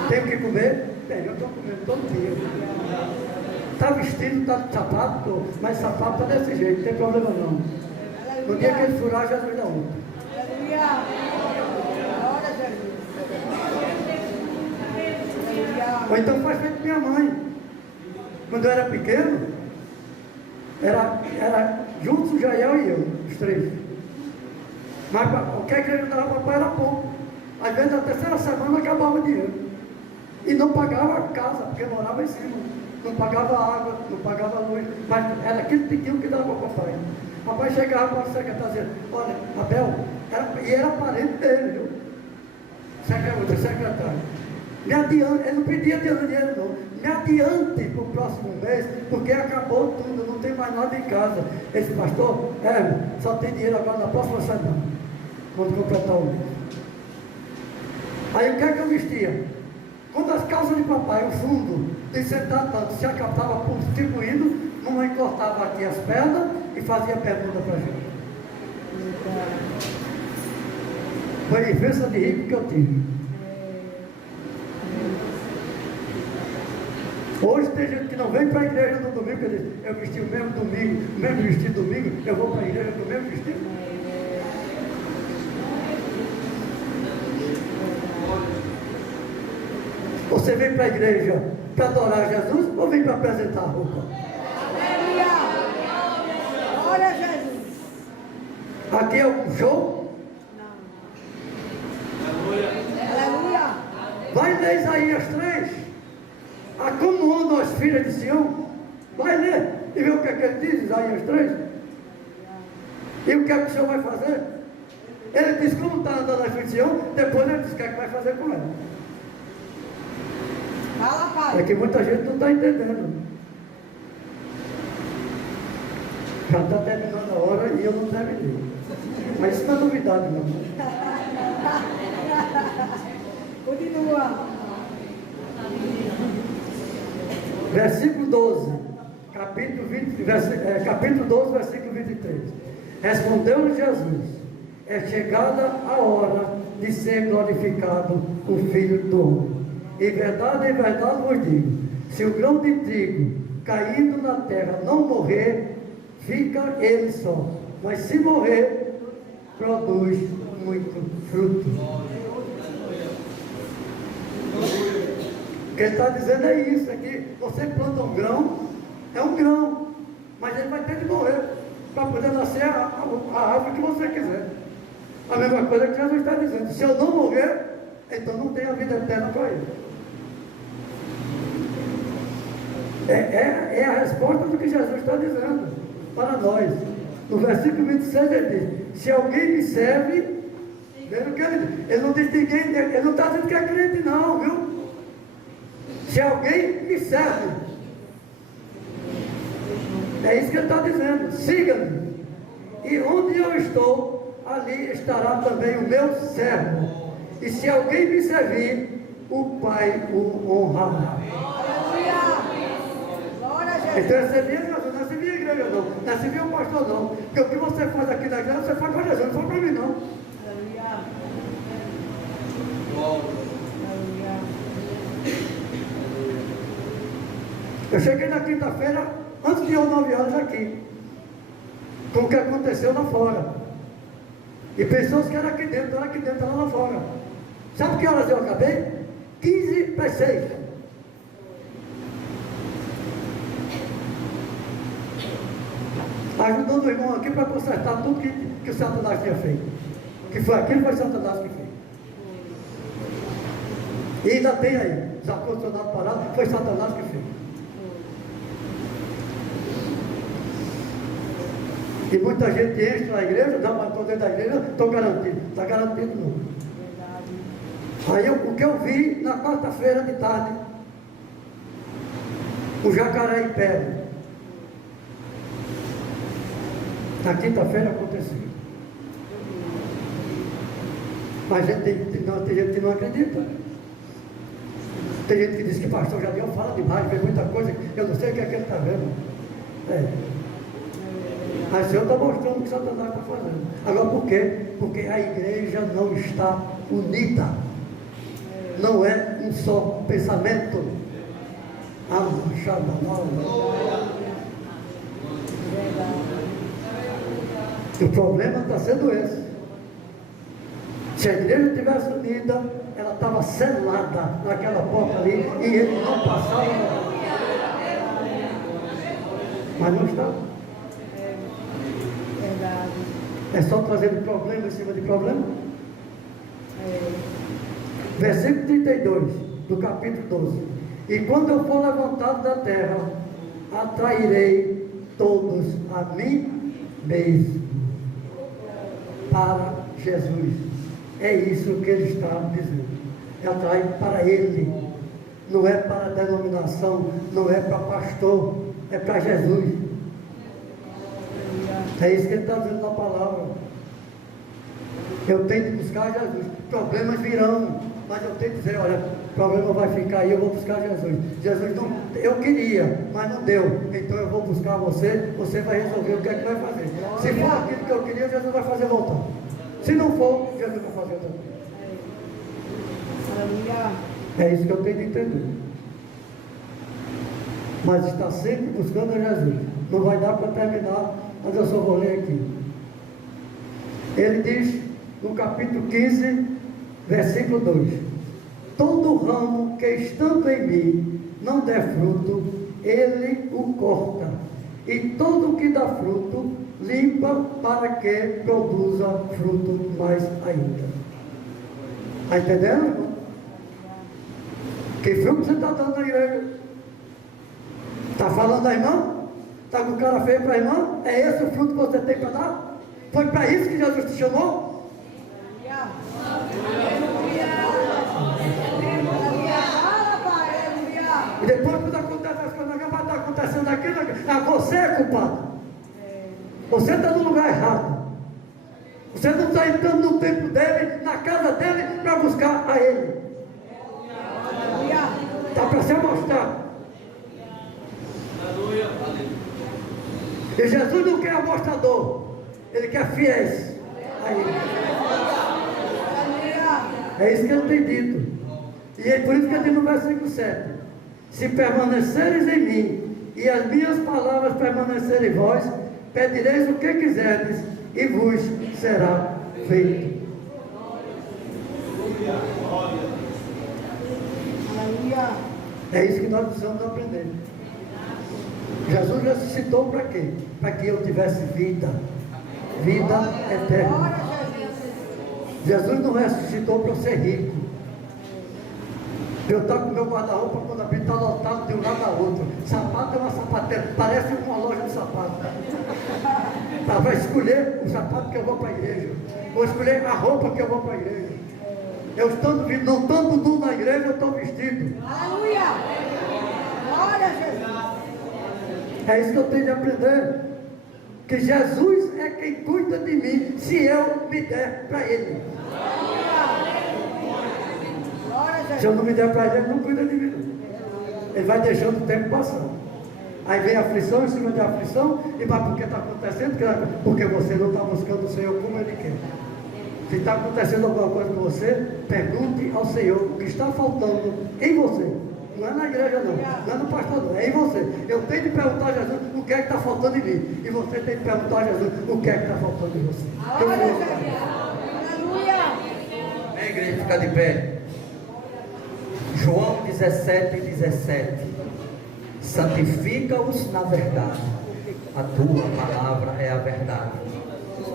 Tenho que comer? Bem, eu estou comendo todo dia. Está vestido, está de sapato, mas sapato está desse jeito, não tem problema não. No dia que ele furar, Jesus dá outro. Aleluia. Glória a Jesus. Aleluia. Ou então faz feito minha mãe. Quando eu era pequeno, era juntos Jael e eu, os três. Mas o que a igreja dava para papai era pouco. Às vezes na terceira semana acabava o dinheiro. E não pagava a casa, porque morava em cima. Não pagava água, não pagava luz. Mas era aquele pequeno que dava para papai. Papai chegava para a secretária dizendo, olha, Abel, era parente dele, viu? Secretário. Me adiante, ele não pedia dinheiro não. Me adiante para o próximo mês, porque acabou tudo, não tem mais nada em casa. Ele disse, pastor, só tem dinheiro agora na próxima semana, quando completar o mês. Aí o que é que eu vestia? Quando as calças de papai, o fundo, de sentar tanto, se acabava distribuindo, mamãe cortava aqui as pernas e fazia pergunta para a gente. Foi a diferença de rico que eu tive. Hoje tem gente que não vem para a igreja no domingo, que diz, eu vesti o mesmo domingo, o mesmo vestido domingo, eu vou para a igreja com o mesmo vestido. Você vem para a igreja para adorar Jesus ou vem para apresentar a roupa? Aleluia. Glória a Jesus. Aqui é um show? Aleluia. Vai ler Isaías 3. A como andam as filhas de Sião? Vai ler e ver o que é que ele diz, Isaías 3. E o que é que o Senhor vai fazer? Ele diz como está andando a aflição, depois ele diz o que é que vai fazer com ela. Fala, pai. É que muita gente não está entendendo. Já está terminando a hora e eu não terminei. Mas isso não é novidade, não. Continua. Versículo 12, capítulo 12, versículo 23. Respondeu-lhe Jesus: é chegada a hora de ser glorificado o Filho do Homem. Em verdade vos digo: se o grão de trigo caído na terra não morrer, fica ele só. Mas se morrer, produz muito fruto. O que ele está dizendo é isso, é que você planta um grão, é um grão, mas ele vai ter que morrer para poder nascer a árvore que você quiser. A mesma coisa que Jesus está dizendo: se eu não morrer, então não tem a vida eterna para ele. É a resposta do que Jesus está dizendo para nós. No versículo 26 ele diz: se alguém me serve, ele não diz ninguém, ele não está dizendo que é crente não, viu? Se alguém me serve, é isso que ele está dizendo: siga-me, e onde eu estou, ali estará também o meu servo, e se alguém me servir, o Pai o honrará. Então essa é minha Jesus, não é essa minha igreja não, não é essa minha pastor não, porque o que você faz aqui na igreja, você faz para Jesus, não faz para mim não. Eu cheguei na quinta-feira, antes de eu 9 anos aqui, com o que aconteceu lá fora. E pessoas que eram aqui dentro, era lá fora. Sabe que horas eu acabei? 15 para 6. Ajudando o irmão aqui para consertar tudo que o Satanás tinha feito. Que foi aquilo que foi Satanás que fez. E ainda tem aí, os ar-condicionados parados, foi Satanás que fez. E muita gente entra na igreja, não, mas estou dentro da igreja, estou garantido. Está garantido não. Aí o que eu vi na quarta-feira de tarde, o jacaré em pé. Na quinta-feira aconteceu. Mas tem gente que não acredita. Tem gente que diz que pastor Jadiel fala demais, vê muita coisa, eu não sei o que é que ele está vendo. Mas o Senhor está mostrando o que Satanás está fazendo. Agora por quê? Porque a igreja não está unida. Não é um só pensamento. O problema está sendo esse. Se a igreja tivesse unida, ela estava selada naquela porta ali e ele não passava. Mas não está. É só trazendo problema em cima de problema. Versículo 32 do capítulo 12. E quando eu for levantado da terra, atrairei todos a mim mesmo para Jesus. É isso que ele está dizendo. É atrair para ele. Não é para a denominação, não é para pastor, é para Jesus. É isso que ele está dizendo na palavra. Eu tenho que buscar Jesus. Problemas virão, mas eu tenho que dizer: olha, o problema vai ficar aí, eu vou buscar Jesus. Jesus não, eu queria, mas não deu. Então eu vou buscar você, você vai resolver o que é que vai fazer. Se for aquilo que eu queria, Jesus vai fazer voltar. Se não for, Jesus vai fazer outra coisa. É isso que eu tenho que entender. Mas está sempre buscando a Jesus. Não vai dar para terminar, mas eu só vou ler aqui. Ele diz no capítulo 15, versículo 2: todo ramo que estando em mim não der fruto, ele o corta, e todo que dá fruto, limpa para que produza fruto mais ainda. Está entendendo, irmão? Que fruto você está dando na igreja? Está falando da irmã? Está com cara feia para a irmã? É esse o fruto que você tem para dar? Foi para isso que Jesus te chamou? E depois, quando acontece as coisas, vai estar acontecendo aquilo, você é culpado. Você está no lugar errado. Você não está entrando no templo dele, na casa dele, para buscar a ele. Está para se mostrar. E Jesus não quer amostrador, ele quer fiéis a ele. É isso que ele tem dito. E é por isso que ele diz no versículo 7: se permaneceres em mim e as minhas palavras permanecerem em vós, pedireis o que quiserdes e vos será feito. É isso que nós precisamos aprender. Jesus ressuscitou para quê? Para que eu tivesse vida eterna. Jesus não ressuscitou para eu ser rico. Eu estou com meu guarda-roupa, quando a está lotado de um lado a outro. Sapato é uma sapateira, parece uma loja de sapato. Vai escolher o sapato que eu vou para a igreja. Vou escolher a roupa que eu vou para a igreja. Eu não estando nu na igreja, eu estou vestido. Aleluia! Glória a Jesus! É isso que eu tenho de aprender. Que Jesus é quem cuida de mim, se eu me der para Ele. Se eu não me der para Ele, Ele não cuida de mim. Ele vai deixando o tempo passar. Aí vem a aflição em cima de aflição, e mas por que está acontecendo? Porque você não está buscando o Senhor como Ele quer. Se está acontecendo alguma coisa com você, pergunte ao Senhor o que está faltando em você. Não é na igreja não é no pastor não, é em você. Eu tenho de perguntar a Jesus o que é que está faltando em mim. E você tem de perguntar a Jesus o que é que está faltando em você. Aleluia! Amém, igreja, fica de pé. João 17:17. Santifica-os na verdade. A tua palavra é a verdade.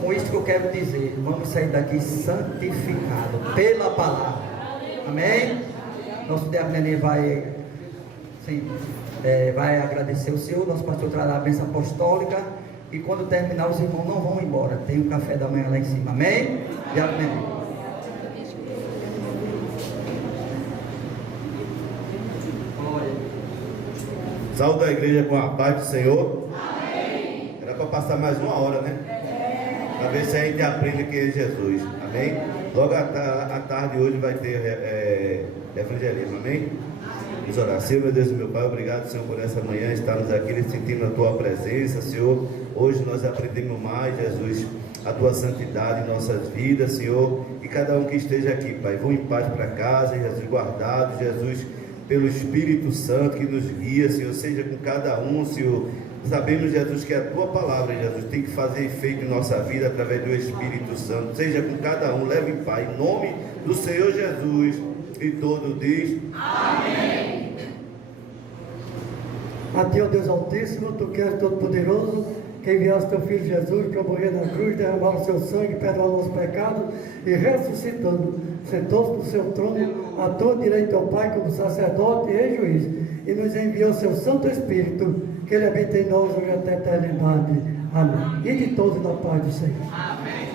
Com isso que eu quero dizer, vamos sair daqui santificado pela palavra. Amém? Nosso diácono vai, vai agradecer o Senhor. Nosso pastor trará a bênção apostólica. E quando terminar, os irmãos não vão embora. Tem um café da manhã lá em cima. Amém? Diácono. Saúde a igreja com a paz do Senhor. Amém. Era para passar mais uma hora, né? Para ver se a gente aprende quem é Jesus. Amém? Logo à tarde hoje vai ter evangelismo. Amém? Vamos orar. Senhor, meu Deus e meu Pai, obrigado, Senhor, por essa manhã estarmos aqui sentindo a Tua presença, Senhor. Hoje nós aprendemos mais, Jesus, a Tua santidade em nossas vidas, Senhor. E cada um que esteja aqui, Pai, vão em paz para casa, Jesus, guardado, Jesus, pelo Espírito Santo que nos guia, Senhor, seja com cada um, Senhor. Sabemos, Jesus, que a Tua palavra, Jesus, tem que fazer efeito em nossa vida através do Espírito Santo. Seja com cada um, leve em paz, em nome do Senhor Jesus. E todo diz amém. A Ti, ó Deus Altíssimo, Tu que és todo-poderoso, que enviaste Teu Filho Jesus para morrer na cruz, derramar o Seu sangue, perdoar o nosso pecado, e ressuscitando, sentou-se no Seu trono, à Tua direita, ó Pai, como sacerdote e juiz, e nos enviou o Seu Santo Espírito, que Ele habita em nós hoje até a eternidade. Amém. E de todos na paz do Senhor. Amém.